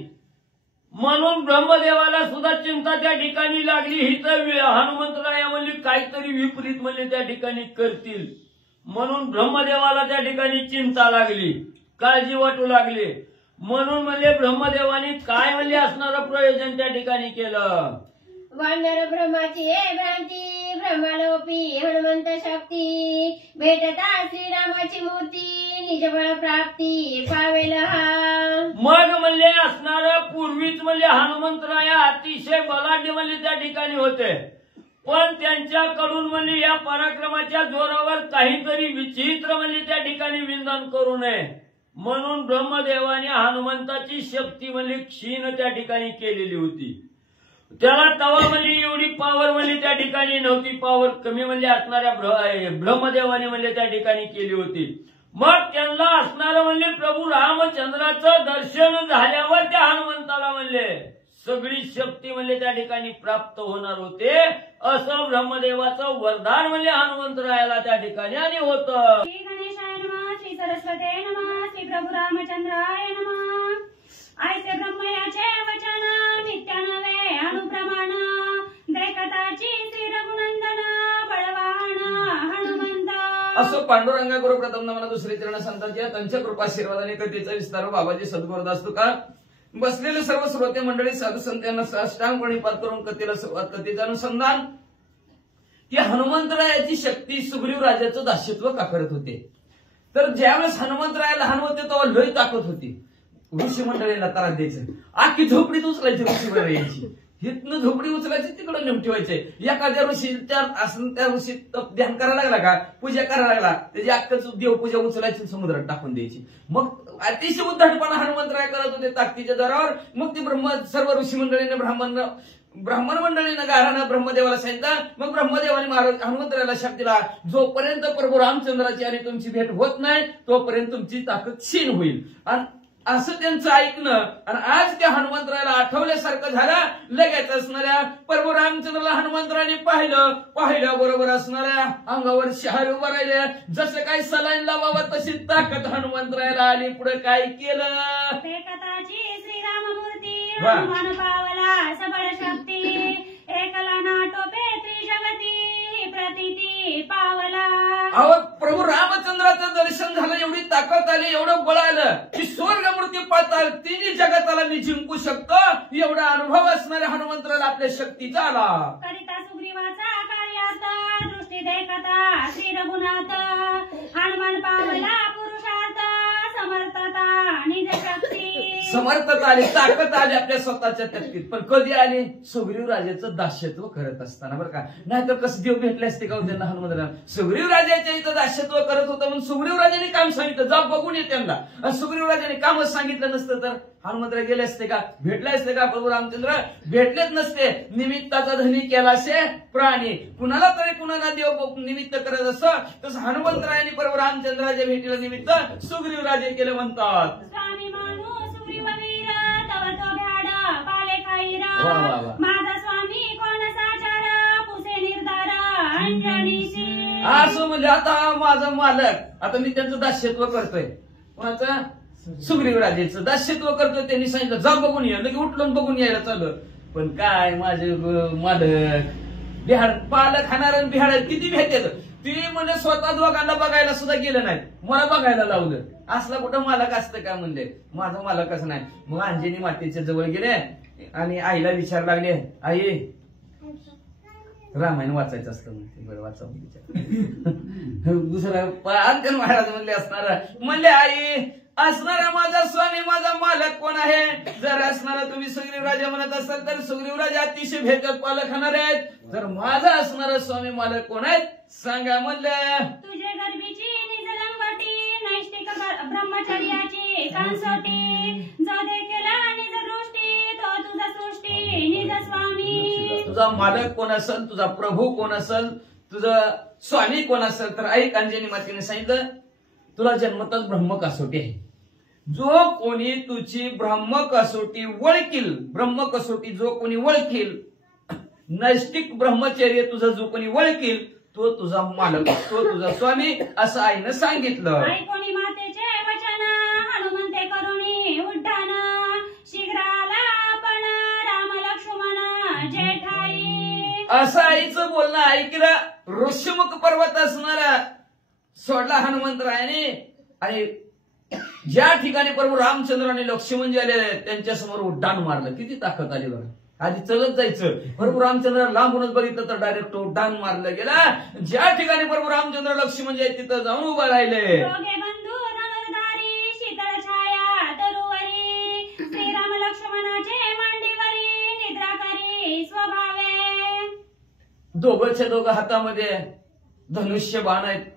म्हणून ब्रह्मदेवाला सुद्धा चिंता त्या ठिकाणी लागली. ही तर हनुमंतराया म्हणजे काहीतरी विपरीत म्हणजे त्या ठिकाणी करतील म्हणून ब्रह्मदेवाला त्या ठिकाणी चिंता लागली काळजी वाटू लागली. म्हणून म्हणजे ब्रह्मदेवाने काय म्हणजे असणारं प्रयोजन त्या ठिकाणी केलं. वानर ब्रह्माची भ्रांती ब्रह्मलोपी हनुमंत शक्ती भेटता श्रीरामाची मूर्ती निजबळ प्राप्ती पावेल हा. मग म्हणले असणारं पूर्वीच म्हणजे हनुमंतराया अतिशय बलाढ्य म्हणजे त्या ठिकाणी होते. पण त्यांच्याकडून म्हणजे या पराक्रमाच्या जोरावर काहीतरी विचित्र म्हणजे त्या ठिकाणी विंधन करू नये म्हणून ब्रह्मदेवाने हनुमंताची शक्ती म्हणजे क्षीण त्या ठिकाणी केलेली होती. त्याला तवा म्हणजे एवढी पावर म्हणजे त्या ठिकाणी नव्हती. पावर कमी म्हणजे असणाऱ्या ब्रह्मदेवाने म्हणजे त्या ठिकाणी केली होती. मग त्यांना असणारं म्हणजे प्रभू रामचंद्राचं दर्शन झाल्यावर त्या हनुमंताला म्हणले सगळी शक्ती म्हणजे त्या ठिकाणी प्राप्त होणार होते. असं ब्रह्मदेवाचं वरदान म्हणजे हनुमंतरायाला त्या ठिकाणी आणि होतं. श्री गणेशाय नमः श्री सरस्वते नमः श्री प्रभू रामचंद्राय नमः. ऐसे ब्रह्मयाचे वचन नित्य नवे अनुप्रमाण देखताची श्री रघुनंदन बळवान हनुमंत. असो पांडुरंगा गुरु प्रथम नमन दुसरे चरण संतांच्या त्यांच्या कृपाशीर्वादाने कथेचा विस्तार बाबाजी सद्गुरुदास तुका बसलेले सर्व श्रोते मंडळी साधू संत यांना साष्टांग प्रणिपात करून कथेला सुरुवात. कथेचं अनुसंधान की हनुमंतरायाची शक्ती सुग्रीव राजाचं दास्यत्व का करत होते. तर ज्यावेळेस हनुमंतराया लहान होते तेव्हा लय ताकद होती. ऋषी मंडळीला त्रास द्यायचं आखी झोपडीत उचलायची ऋषी मंडळीची. हितनं झोपडी उचलायची तिकडं नेऊन ठेवायचे. एखाद्या ऋषी त्या ऋषी ध्यान करायला लागला का, पूजा करायला लागला, त्याची अक्कच देवपूजा उचलायची समुद्रात टाकून द्यायची. मग अतिशय उद्धटपणा हनुमंतराय करत होते ताकदीच्या जोरावर. मग ती सर्व ऋषी मंडळीने ब्राह्मण मंडळीनं गारानं ब्रह्मदेवाला सांगितलं. मग ब्रह्मदेवाने महाराज हनुमंतराला शाप दिला, जोपर्यंत प्रभू रामचंद्राची आणि तुमची भेट होत नाही तोपर्यंत तुमची ताकद क्षीण होईल. आणि असं त्यांचं ऐकणं आणि आज त्या हनुमंतराला आठवल्यासारखं झालं. लगेच असणाऱ्या प्रभू रामचंद्राला हनुमंतराने पाहिल्याबरोबर असणाऱ्या अंगावर शहारे उभा राहिले. जसं काही सलाईन लावावं तशी ताकद हनुमंतराला आली. पुढे काय केलं, ते कथाची श्रीराममूर्ती वा. हनुमान पावला सबळ शक्ती, एकला नाटोपे त्रिजगती प्रतीती पावला. अहो प्रभू रामचंद्राचं दर्शन झालं, एवढी ताकद आली, एवढं बळ आलं की स्वर्ग मूर्ती पाताळ तिन्ही जगाताला मी जिंकू शकतो एवढा अनुभव असणाऱ्या हनुमंतराला आपल्या शक्तीचा आला. करिता सुग्रीवाचा कार्यार्थ दृष्टी देखता श्री रघुनाथ, हनुमान पावला पुरुषार्थ समर्थता निज शक्ती. समर्थता आली, ताकद आली आपल्या स्वतःच्या तक्तीत. पण कधी आली, सुग्रीव राजाचं दास्यत्व करत असताना बरं का. नाहीतर कसं देव भेटले असते का त्यांना हनुमंतराला. सुग्रीव राजाच्या इथं दास्यत्व करत होतं म्हणून सुग्रीव राजाने काम सांगितलं, जा बघून ये त्यांना. आणि सुग्रीव राजाने कामच सांगितलं नसतं तर हनुमंतराय गेले असते का, भेटले असते का प्रभू रामचंद्र, भेटलेच नसते. निमित्ताचा धनी केलाशे प्राणी, कुणाला तरी कुणाला देव निमित्त करत असं, तसं हनुमंतरायांनी प्रभू रामचंद्राच्या भेटीला निमित्त सुग्रीव राजे केलं म्हणतात. स्वामी मानू सुग्रीव वीर तव तो भ्याड पाले खाईरा, वा, वा, वा. माझा स्वामी कोण साचार पुसे निर्धार अंजनीची. असं म्हणजे आता माझा मालक, आता मी त्यांचं दास्यत्व करतोय. कोणाचं, सुग्रीव राजेचं दास्यत्व करतोय. त्यांनी सांगितलं जा बघून ये, लगे उठलून बघून यायला चालू. पण काय माझे मालक बिहार पालक खाणार आणि बिहार किती भेटेल. ती म्हणजे स्वतः दोघांना बघायला सुद्धा गेलं नाही, मला बघायला लावलं. असला कुठं मालक असतं का म्हणले, माझा मालकच नाही. मग अंजनी मातेच्या जवळ गेले आणि आईला विचार लागले, आई रामायण वाचायचं असतं म्हणते. बरं वाचा विचार. दुसरा अंकन महाराज म्हणले असणार, म्हणले आई असणारा माझा स्वामी माझा मालक कोण आहे. जर असणारा तुम्ही सुग्रीव राजा म्हणत असाल तर सुग्रीव राजा अतिशय भेटत पालक खाणारे आहेत. जर माझा असणारा स्वामी मालक कोण आहेत सांगा म्हणलं. तुझे गर्भीची निज लंगोटी नैष्टिक ब्रह्मचर्याची कांसोटी, जो देखील निज दृष्टी तो तुझा सृष्टी निज स्वामी. तुझा मालक कोण असेल, तुझा प्रभू कोण असेल, तुझा स्वामी कोण असेल तर ऐक. अंजनी मातेने सांगितलं तुला जन्मतच ब्रह्म कसोटी आहे. जो कोणी तुझी ब्रह्म कसोटी वळखील, ब्रह्म कसोटी जो कोणी वळखील, नैष्टिक ब्रह्मचर्य तुझं जो कोणी वळखील तो तुझा मालक, तो तुझा स्वामी असं आईनं सांगितलं. ऐकोनी मातेचे वचन हनुमंते करुणी उड्डाण, शीघ्राला पण राम लक्ष्मण जेठाई. असं आईचं बोलणं ऐकलं. ऋषमुख पर्वत असणारा सोडला हनुमंतरायाने आणि ज्या ठिकाणी प्रभू रामचंद्राने लक्ष्मण जे आलेले त्यांच्या समोर उड्डाण मारलं. किती ताकद आली बघा. आधी चलत जायचं, प्रभू रामचंद्र लांबूनच बघितलं तर डायरेक्ट उड्डाण मारलं गेलं. ज्या ठिकाणी प्रभू रामचंद्र लक्ष्मण जे तिथं जाऊन उभा राहिले. दोघे बंधू धनुर्धारी शीतळ छाया तरुवरी, श्रीराम लक्ष्मणाचे मांडीवरी निद्रा करी स्वभावे. दोघंच्या दोघं हातामध्ये धनुष्य बाण आहेत.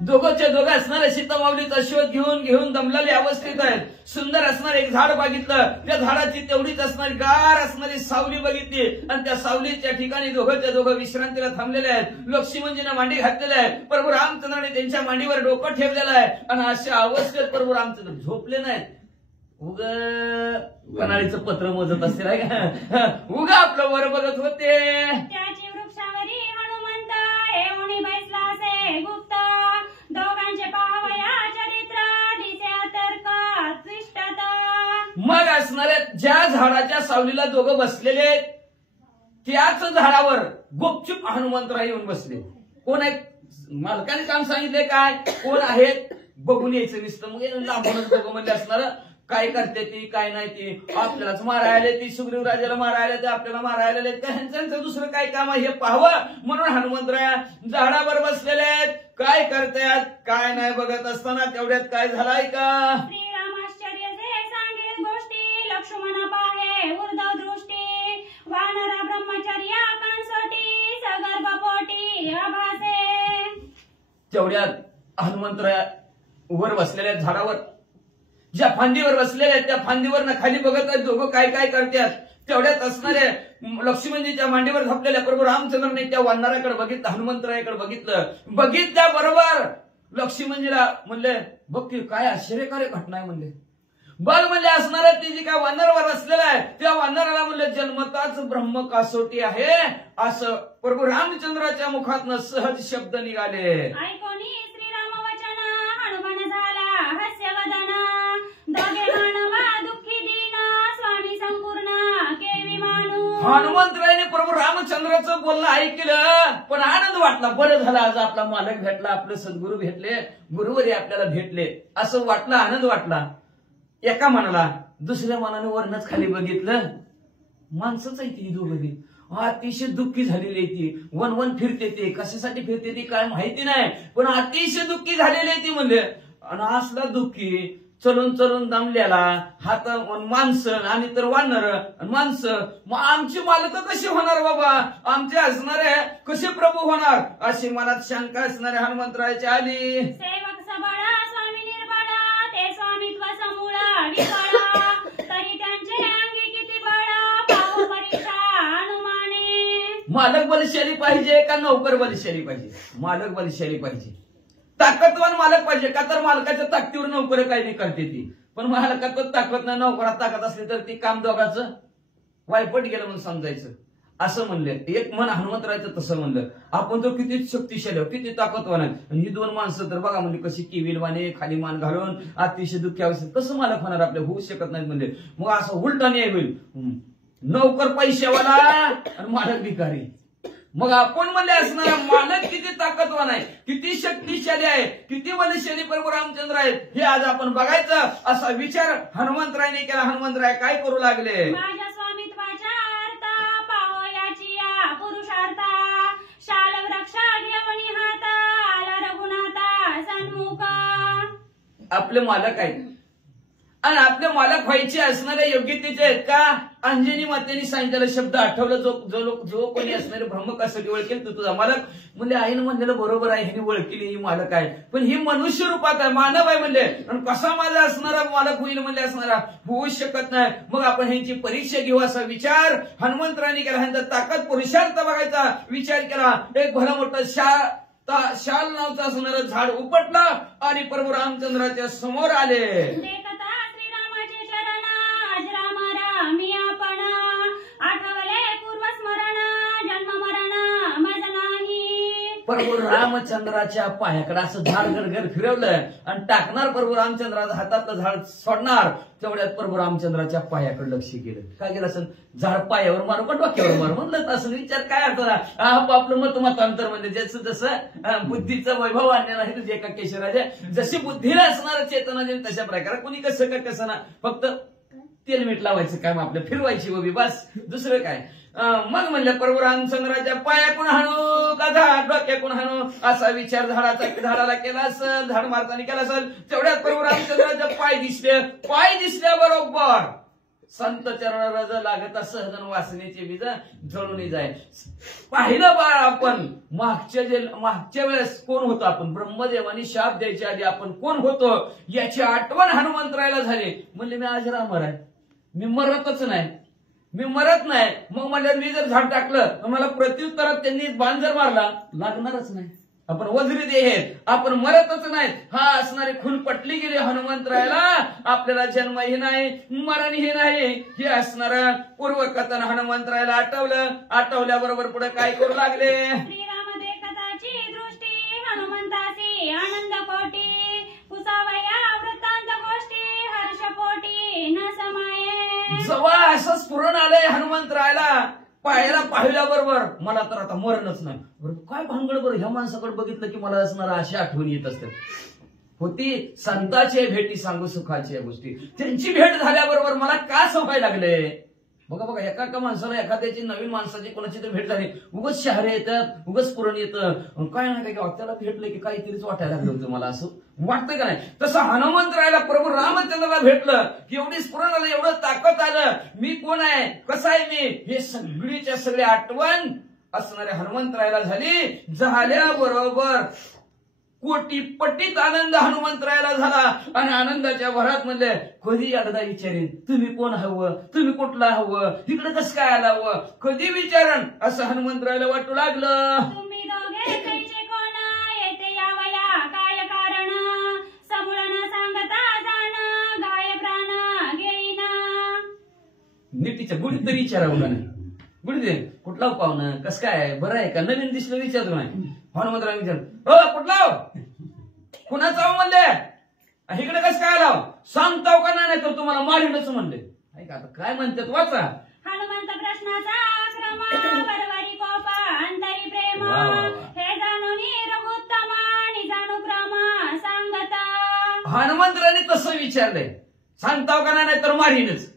दोघंच्या दोघं असणाऱ्या सीतामाऊलीचा शोध घेऊन दमलेले अवस्थेत आहेत. सुंदर असणारे एक झाड बघितलं, त्या झाडाची तेवढीच असणारी गार असणारी सावली बघितली आणि त्या सावलीच्या ठिकाणी दोघंच्या दोघं विश्रांतीला थांबलेले आहेत. लक्ष्मणजीनं मांडी घातलेली आहे, प्रभू रामचंद्राने त्यांच्या मांडीवर डोकं ठेवलेलं आहे आणि अशा अवस्थेत प्रभू रामचंद्र झोपले नाहीत. उग कनाळीचं पत्र मोजत असतील आहे का, उग आपलं वर बघत होते. त्याची वृक्षावरी हनुमंत एवढी बैसला असे गुप्त, दोघांचे पावया चरित्र दिसे तर्क त्विष्टत. मग असणाऱ्या ज्या झाडाच्या सावलीला दोघं बसलेले त्याच झाडावर गुपचूप हनुमंतराय येऊन बसले. कोण आहेत, मालकाने काम सांगितले काय, कोण आहेत बघून यायचं नुसतं. मग लांबूनच बघू म्हणजे असणार काय करते ती काय नाही ती, आपल्यालाच मारायला ती सुग्रीव राजाला मारायला ते आपल्याला मारायला त्यांचं दुसरं काय काम आहे हे पाहावं म्हणून हनुमंतराय झाडावर बसलेले आहेत. काय करतायत काय नाही बघत असताना तेवढ्यात काय झालाय का, श्रीराम आश्चर्य जे सांगेल गोष्टी, लक्ष्मण पाहे उर्धव दृष्टी, वानरा ब्रह्मचर्या कांसोटी सगर्भ पोटी आभासे. तेवढ्यात हनुमंतराय वर बसलेल्या झाडावर, ज्या फांदीवर बसलेल्या त्या फांदीवर खाली बघत आहेत दोघं काय काय करतात. तेवढ्यात असणाऱ्या लक्ष्मणजीच्या मांडीवर झोपलेल्या प्रभू रामचंद्राने त्या वानराकडे बघितलं, हनुमंतरायाकडे बघितलं. बघितल्याबरोबर लक्ष्मणजीला म्हणले, बघ की काय आश्चर्यकारक घटना आहे म्हणले. बघ म्हणले असणाऱ्या ती जी काय वानरावर असलेला आहे त्या वानराला म्हणले जन्मताच ब्रह्म कासोटी आहे असं प्रभू रामचंद्राच्या मुखातनं सहज शब्द निघाले. ऐकोनी श्रीराम वचन हनुमान झाला हास्यवदन. दोघे मानवा दुःखी दीन स्वामी संपूर्ण केवी मानू. हनुमंतरायाने प्रभू रामचंद्राचं बोलणं ऐकलं पण आनंद वाटला. बरं झालं आज आपला मालक भेटला, आपले सद्गुरू भेटले, गुरुवरी आपल्याला भेटले असं वाटलं, आनंद वाटला एका मनाला. दुसऱ्या मनाने वरनच खाली बघितलं, माणसंच आहे ती दोघं. अतिशय दुःखी झालेली आहे ती. वन फिरते ते, कशासाठी फिरते ती काय माहिती नाही पण अतिशय दुःखी झालेली आहे ती म्हणले. आणि असला दुःखी चलून चलून दमलेला, हात माणसं आणि तर वानर माणसं. मग आमचे मालक कसे होणार बाबा, आमचे असणारे कसे प्रभू होणार अशी मनात शंका असणाऱ्या हनुमंतरायाची आली. सेवक सबळा स्वामी निर्बळा ते स्वामित्व समूळ विफळा. तरी त्यांचे अंगी किती बळ पाहू परीक्षा हनुमाने. मालक बलशाली पाहिजे का नौकर बलशाली पाहिजे? मालक बलशाली पाहिजे, ताकदवान मालक पाहिजे. का तर मालकाच्या ताकदीवर नोकर काही नाही करते ती. पण मालकातच ताकद नाही, नोकरात ताकद असली तर ती काम दोघांचं वायपट गेलं म्हणून समजायचं असं म्हणले. एक मन हनुमंतरायचं तसं म्हणलं. आपण तो किती शक्तिशाली, किती ताकदवान आहे. आणि ही दोन माणसं तर बघा म्हणजे कशी किविलवाने खाली मान घालून अतिशय दुःखी अवस्थेत कसं मालक होणार आपल्या, होऊ शकत नाही म्हणले. मग असं उलटा न्याय होईल, नौकर पैशावाला आणि मालक भिकारी. मग आपण म्हणले असणारा मालक किती ताकदवान आहे, किती शक्तिशाली आहे, किती बलशाली प्रभू रामचंद्र आहेत हे आज आपण बघायचं असा विचार हनुमंतरायाने केला. हनुमंतराय काय करू लागले, माझ्या स्वामित्वाच्या अर्था पाहो याची या पुरुषार्था. शाल वृक्ष घेऊन हाता आला रघुनाथा सन्मुख. आपले मालक आहेत आणि आपले मालक व्हायचे असणारे योग्यतेचे आहेत का? अंजनी मातेने सांगितलेला शब्द आठवलं, जो कोणी असणारे ब्रह्म कसं ओळखेल तो तुझा मालक. म्हणजे आईनं म्हणलेलं बरोबर आहे, ह्याने ओळखली ही मालक आहे. पण ही मनुष्य रूपात आहे, मानव आहे म्हणले. आणि कसा माझा असणारा मालक होईल म्हणले असणारा, होऊ शकत नाही. मग आपण ह्यांची परीक्षा घेऊ असा विचार हनुमंतराने केला. ह्यांचा ताकद पुरुषार्थ बघायचा विचार केला. एक भला मोठं शाल नावचं असणारं झाड उपटला आणि प्रभू रामचंद्राच्या समोर आले. देखता श्रीरामाचे चरण आज राम रामी आपण. आठवले पूर्वस्मरण जन्म मरण मज नाही. प्रभू रामचंद्राच्या पायाकडे असं झाड घर फिरवलं आणि टाकणार प्रभू रामचंद्राच्या हातातलं झाड सोडणार. तेवढ्यात प्रभू रामचंद्राच्या पायाकडे लक्ष केलं. काय केलं असं, झाड पायावर मारू का डोक्यावर मारू म्हणलं असं विचार काय अर्थ. आपलं मतांतर म्हणजे जसं जसं बुद्धीचा वैभव आणलेला आहे तुझे एका केशराजे, जशी बुद्धीला असणार चेतना तशा प्रकारे कोणी कसं का कसं ना, फक्त तेल मीठ लावायचं काम आपलं, फिरवायची उभी बस, दुसरं काय. मग म्हणलं प्रभू रामचंद्राच्या पायाकडून हाणू का झाड डोक्याकडून हाणू असा विचार झाडाला केला असेल, झाड मारताना केला असेल. तेवढ्यात प्रभू रामचंद्राचे पाय दिसल्याबरोबर संत चरण रज लागता सहजन वासनेचे बीज जळून जाय. पाहिलं बाळ आपण मागच्या वेळेस कोण होतो आपण, ब्रह्मदेवानी शाप द्यायच्या आधी आपण कोण होतो याची आठवण हनुमंतरायाला झाली. म्हणले मी आज रामर आहे, मी मरतच नाही, मी मरत नाही. मग म्हणलं मी जर झाड टाकलं तर मला प्रत्युत्तरात त्यांनी बाण जर मारला लागणारच नाही. आपण वज्री देह, आपण मरतच नाही. हा असणारी खून पटली गेली हनुमंतरायाला. आपल्याला जन्मही नाही मरणही नाही हे असणार पूर्वकथन हनुमंतरायाला आठवलं. आठवल्याबरोबर पुढे काय करू लागले, श्रीराम देखताची दृष्टी हनुमंताची आनंद कोटी. पुसावया वृत्तांत गोष्टी हर्ष पोटी न समाये. जवळ असं स्फुरण आलंय हनुमंतरायाला. पाहिल्याबरोबर मला तर आता मरणच नाही. काय भानगड बरं, ह्या माणसाकडे बघितलं की मला असणार अशा आठवणी येत असतात. होती संतांची भेटी सांगू सुखाच्या गोष्टी. त्यांची भेट झाल्याबरोबर मला का सवय लागले, बघा बघा, एका माणसाला एखाद्याची नवीन माणसाची कोणाची तर भेट झाली, उगाच शहरे येतात, उगाच पुरण येतं, काय नाही काय त्याला भेटलं की काहीतरीच वाटायला लागलं होतं मला, असं वाटतंय का नाही? तसं हनुमंतरायला प्रभू रामचंद्राला भेटलं की एवढी स्फुरण आलं, एवढं ताकद आलं, मी कोण आहे, कसं आहे मी, हे सगळीच्या सगळी आठवण असणाऱ्या हनुमंतरायला झाल्याबरोबर कोटीपटीत आनंद हनुमंतरायला झाला. आणि आनंदाच्या भरात म्हणले, कधी एकदा विचारेन तुम्ही कोण हवं, तुम्ही कुठला हवं, तिकडे कसं काय आला हवं, कधी विचारण असं हनुमंतरायला वाटू लागलं. तुम्ही दोघे कैचे कोण, येते यावया काय कारण, समूळ न सांगता जाण, गाय प्राण घेईना. नीतीच्या गुढीत तरी विचारावं का नाही, गुढी कुठला पाहुणं, कसं काय, बरं आहे का, नवीन दिसलं विचारतो नाही. हनुमंतराव विचार, कुठला कुणाचा म्हणले, इकडे कसं काय आला, सांगताव का नाही तर तुम्हाला मारीनच म्हणले. ऐका आता काय म्हणतात, वाचा. हनुमंत प्रश्नाचा क्रम, बरवारी कोप अंतरी प्रेम, वा, वा, वा. हे जाणून रघुत्तम जाणू क्रम सांगता. हनुमंतराने तसं विचारलंय, सांगताव का नाही तर मारीनच.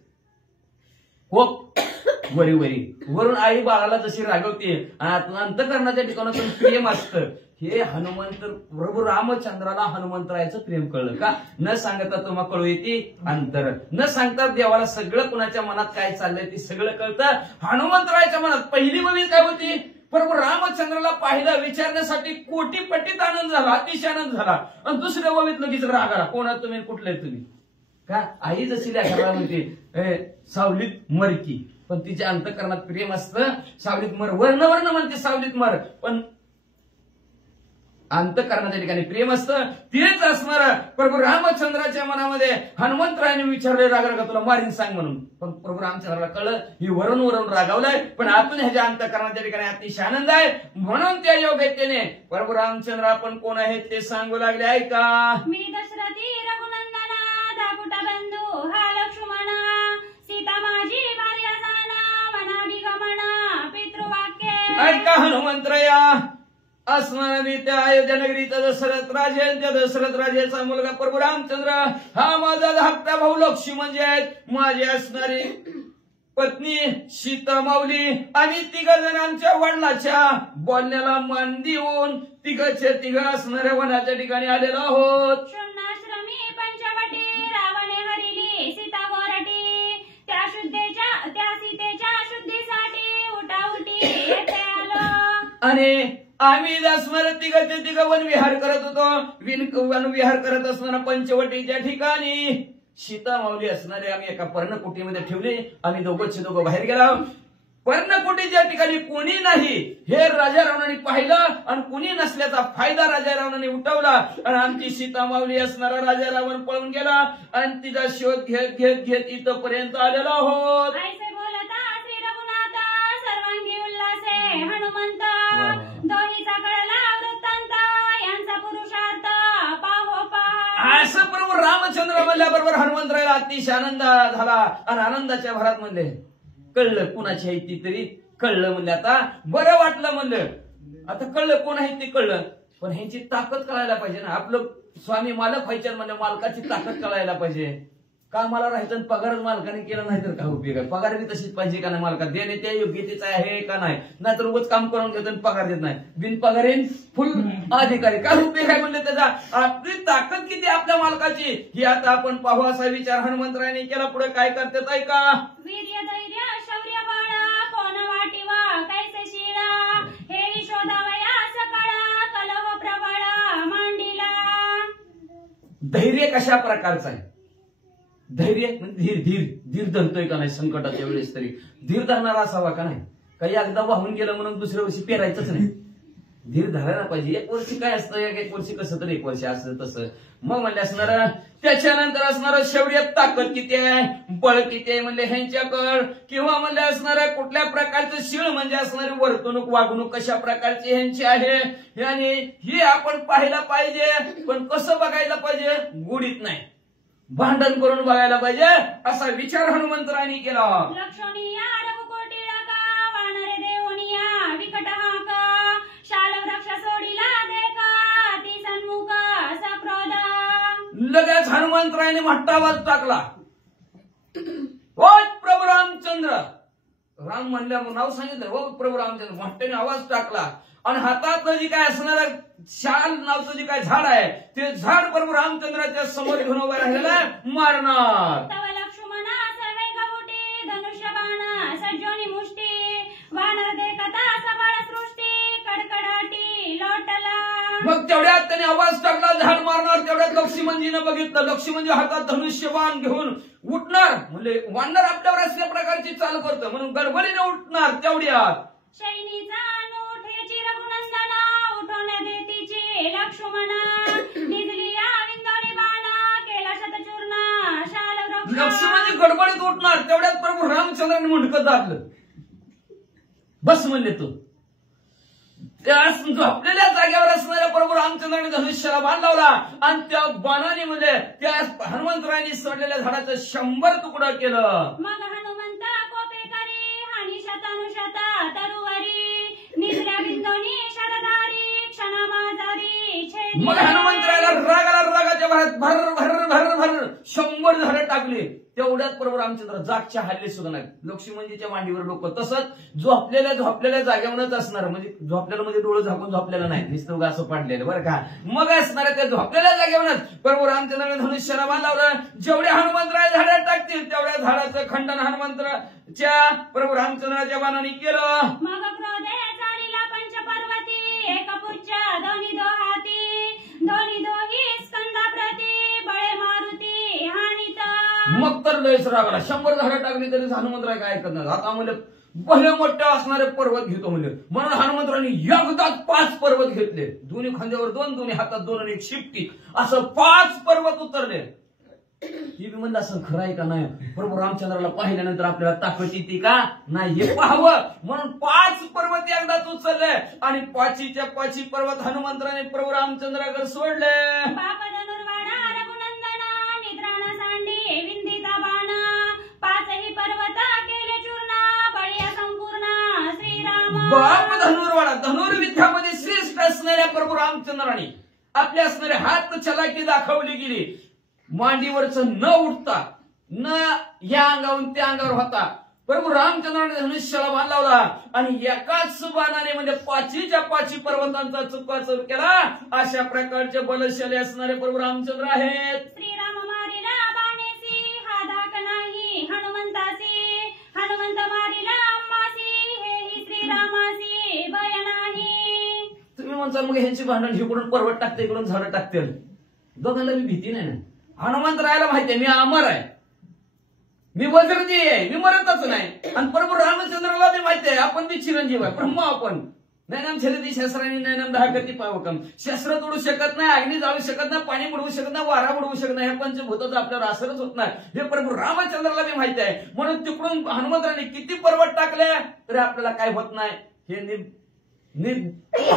वरी वरी वरून आई बाळाला जशी रागवते, अंतकरणाच्या ठिकाणातून प्रेम असतं, हे हनुमंत प्रभू रामचंद्राला हनुमंतरायचं प्रेम कळलं का. न सांगता तुम्हा कळू येते अंतर, न सांगता देवाला सगळं कुणाच्या मनात काय चाललंय ते सगळं कळतं. हनुमंतरायच्या मनात पहिली बाबी काय होती, प्रभू रामचंद्राला पाहिलं, विचारण्यासाठी कोटीपटीत आनंद झाला, अतिशय आनंद झाला. आणि दुसऱ्या बाबीत लगेच राग आला, कोणा तुम्ही, कुठले तुम्ही, का आई जशी लेकराला म्हणते सावलीत मर की, पण तिच्या अंतकरणात प्रेम असतं, सावलीत मर, वर्ण म्हणते सावलीत मर, पण अंतकरणाच्या ठिकाणी प्रेम असतं. तेच असणार प्रभू रामचंद्राच्या मनामध्ये हनुमंतरायाने विचारले, राग तुला मारीन सांग म्हणून. पण प्रभू रामचंद्राला कळलं ही वरून रागावलाय, पण आतून ह्याच्या अंतकरणाच्या ठिकाणी अतिशय आनंद आहे. म्हणून त्या योग्यतेने प्रभू रामचंद्र आपण कोण आहेत ते सांगू लागले. ऐका, मी दशरथी रघुनंदना, दाकुटा बंधू हा लक्ष्मणा, सीता माझी भार्या जाना, मना बिगमना पितृवाक्य. ऐका हनुमंतराया, असणारी त्या अयोध्या नगरीचा दशरथ राजे, त्या दशरथ राजेचा मुलगा प्रभू रामचंद्र हा माझा धाकटा भाऊ लक्ष्मण जे आहेत, माझी असणारी पत्नी सीता माऊली, आणि तिघ जण आमच्या वडिलाच्या बोलण्याला मान देऊन तिघचे तिघ असणाऱ्या वनाच्या ठिकाणी आलेलो आहोत. शून्याश्रमी पंचवटी, रावणे हरिली सीता गोरटी, त्या सीतेच्या शुद्धीसाठी उठाउटी येथे आलो. आणि आम्ही असणारे तिघचे तिघ वनविहार करत होतो. वनविहार करत असताना पंचवटीच्या ठिकाणी सीता माऊली असणारे आम्ही एका पर्णकुटीमध्ये ठेवले. आम्ही दोघं बाहेर गेलो. पर्णकुटीच्या ठिकाणी कोणी नाही हे राजा रावणाने पाहिलं, आणि कुणी नसल्याचा फायदा राजा रावणाने उठवला, आणि आमची सीता माऊली असणारा राजा रावण पळून गेला, आणि तिचा शोध घेत घेत घेत इथपर्यंत आलेलो आहोत. ऐसे बोलता श्री रघुनाथ, सर्वांगी उल्हासे हनुमंत, दोन्हीचा कळला वृत्तांत, यांचा पुरुषार्थ पाहो पा. असं प्रभू रामचंद्र म्हणल्याबरोबर हनुमंतरायला अतिशय आनंद झाला, आणि आनंदाच्या भरात म्हणले, कळलं कुणाची आहे ती तरी कळलं. म्हणले आता बरं वाटलं, म्हणलं आता कळलं कोण आहे ते कळलं, पण ह्याची ताकद कळायला पाहिजे ना. आपलं स्वामी मालक व्हायचे म्हणजे मालकाची ताकद कळायला पाहिजे. कामाला राहायचं पगारच मालकाने केला नाही तर काय उपयोग आहे. पगार बी तशीच पाहिजे का नाही, मालकात देणे त्या योग्यतेचा आहे का नाही, नाहीतर उगाच काम करून घेतो पगार देत नाही, बिन पगारीन फुल अधिकारी, काय उपयोग आहे म्हणले त्याचा. आपली ताकद किती आपल्या मालकाची ही आता आपण पाहू, असा विचार हनुमंतरायाने केला. पुढे काय करतात ऐका, वीर्य धैर्य शौर्य बळ, कोण वाटिवा कैसे शिळा, हे शोधावया सकळ, कलह प्रबळ मांडिला. धैर्य कशा प्रकारचं आहे, धैर्य म्हणजे धीर धीर धीर धरतोय का नाही संकटाच्या वेळेस, तरी धीर धरणारा असावा का नाही. काही एकदा वाहून गेलं म्हणून दुसऱ्या वर्षी पेरायचंच नाही, धीर धरायला पाहिजे. एक वर्षी काय असतं, एक वर्षी कसं तर एक वर्षी असं तसं. मग म्हणले असणार त्याच्यानंतर असणार शौर्य, ताकद किती आहे, बळ किती आहे म्हणले ह्यांच्याकडं, किंवा म्हणले असणार कुठल्या प्रकारचं शीळ म्हणजे असणारी वर्तणूक वागणूक कशा प्रकारची ह्यांची आहे, आणि हे आपण पाहायला पाहिजे. पण कसं बघायला पाहिजे, गुढीत नाही, भांडण करून बघायला पाहिजे, असा विचार हनुमंतरायांनी केला. लक्षणीया रघुकोटीला का, वानरे देवनिया विकट हाक, शाल वृक्ष सोडिला देखा, ती सन्मुख सक्रोध. लगेच हनुमंतरायाने मोठा आवाज टाकला, ओ प्रभू रामचंद्र, राम म्हणल्यावर नाव सांगितलं हो प्रभू रामचंद्र. मोठ्याने आवाज टाकला आणि हातात जी काय असणार शाल नावचं जे काय झाड आहे ते झाड प्रभू रामचंद्राच्या समोर घेऊन उभा राहिलेला मारणार. तव लक्ष्मणा सर्वे कवटी धनुष्यबाण सज्जोनी मुष्टी वानर देखता सबळ सृष्टी कडकडाटी लोटला. मग तेवढ्यात त्याने आवाज टाकला झाड मारणार. तेवढ्यात लक्ष्मणजीनं बघितलं. लक्ष्मणजी हातात धनुष्यबाण घेऊन उठणार. म्हणजे वानर आपल्यावर असल्या प्रकारची चाल करतं म्हणून गडबडीने उठणार. तेवढ्यात शैनीचा नोठेची रघुनंदना उठवण्या देतीची लक्ष्मणा निजली या विंदोरी बाणा केला शतचूर्णा शाल वृक्ष. लक्ष्मणजी गडबडीत उठणार. तेवढ्यात प्रभू रामचंद्रांनी मुंडकं दाबलं. बस म्हणले तू. त्या झोपलेल्या जागेवर असणाऱ्या प्रभू रामचंद्राने धनुष्याला बाण लावला आणि त्या बाणाने म्हणजे त्या हनुमंतरायांनी सोडलेल्या झाडाचं 100 तुकडं केलं. मग हनुमंत कोपेकरी हानी शतानुशता तरुवरी निजल्या बिंदोनी शरदारी क्षणा बाजारी छेदी. मग हनुमंतरायाला रागाच्या भरात भर भर भर भर 100 झाडं टाकली. तेवढ्यात प्रभू रामचंद्र जागच्या हल्ले सुद्धा नाही. लक्ष्मणजीच्या मांडीवर डोकं. तसंच झोपलेल्या जागेवरच असणार. म्हणजे झोपलेलं म्हणजे डोळं झाकून झोपलेलं नाही निस्तुग असं पडलेलं बरं का. मग असणाऱ्या त्या झोपलेल्या जागेवरच प्रभू रामचंद्राने धनुष्याला बाण लावलं. जेवढ्या हनुमंतराय झाडात टाकतील तेवढ्या झाडाचं खंडन हनुमंतराच्या प्रभू रामचंद्राच्या बाणाने केलं. मग क्रोधे चालिला पंचपर्वती एक पुच्छ दोन्ही दोहाती दोन्ही दोही स्कंदाप्रती बळे मारुती हानित. मग तर लयच रागला. 100 झाडं टाकली तरी हनुमंतराय काय ऐकत नाही. आता म्हणजे भले मोठे असणारे पर्वत घेतो म्हणजे म्हणून हनुमंतरांनी एकदाच 5 पर्वत घेतले. दोन्ही खांद्यावर 2 दोन्ही हातात 2 आणि एक शिपटी असं 5 पर्वत उतरले. ही म्हणलं असं खरं आहे का नाही. प्रभू रामचंद्राला पाहिल्यानंतर आपल्याला ताकद येते का नाही हे पाहावं म्हणून 5 पर्वत एकदाच उचलले आणि 5च्या 5 पर्वत हनुमंतराने प्रभू रामचंद्राकडे सोडले. बाप धनुर्वाणा रघुनंदना निद्राणा सांडी विंदिता बाणा 5ही पर्वत केले चूर्ण बळीया संपूर्ण श्रीराम. बाप धनुर्वाणा धनुर्विद्यामध्ये श्रेष्ठ असणाऱ्या प्रभू रामचंद्राने आपल्या असणारे हात चलाकी दाखवली गेली. मांडीवरच न उठता न या अंगावरून त्या अंगावर होता प्रभू रामचंद्राने धनुष्याला बाण लावला आणि एकाच बाणाने म्हणजे 5च्या 5 पर्वतांचा चुका चूर केला. अशा प्रकारचे बलशाली असणारे प्रभू रामचंद्र आहेत. श्रीराम मारिला बाणेसी हा धाक नाही हनुमंतासी हनुमंत मारिला अम्मासी हेही श्रीरामासी भय नाही. तुम्ही म्हणता मग ह्यांची भांडण इकडून पर्वत टाकते इकडून झाडं टाकते. दोघांना मी भीती नाही ना. हनुमंतरायाला माहितीये मी अमर आहे. मी वज्रजी आहे. मी मरतच नाही. आणि प्रभू रामचंद्राला बी माहिती आहे आपण बी चिरंजीव आहे. ब्रह्म आपण नैनम छेदी शस्त्रांनी नैनम 10 गती पावकम. शस्त्र तोडू शकत नाही. अग्नी जाळू शकत नाही. पाणी बुडवू शकत नाही. वारा बुडवू शकत नाही. हे पंचभूताचं आपल्यावर असरच होत नाही. हे प्रभू रामचंद्राला बी माहिती आहे. म्हणून तिकडून हनुमंतराने किती पर्वत टाकले तरी आपल्याला काय होत नाही. हे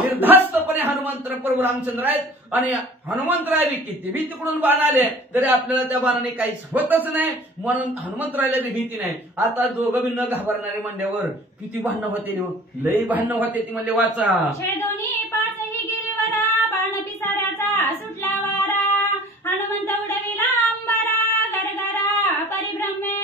निर्धास्तपणे हनुमंत प्रभू रामचंद्र आहेत आणि हनुमंतराय किती भी तिकडून बाण आले तरी आपल्याला त्या बाणाने काहीच होतच नाही. म्हणून हनुमंतरायला बी भीती नाही. आता दोघं बी न घाबरणारे म्हणल्यावर किती भांडणं होते लई भांडणं होते ती म्हणजे वाचा. दोन्ही 5ही गिरीवरा बाण पिसाऱ्याचा सुटला वारा हनुमंत उडविला अंबरा गरगरा परिभ्रमे.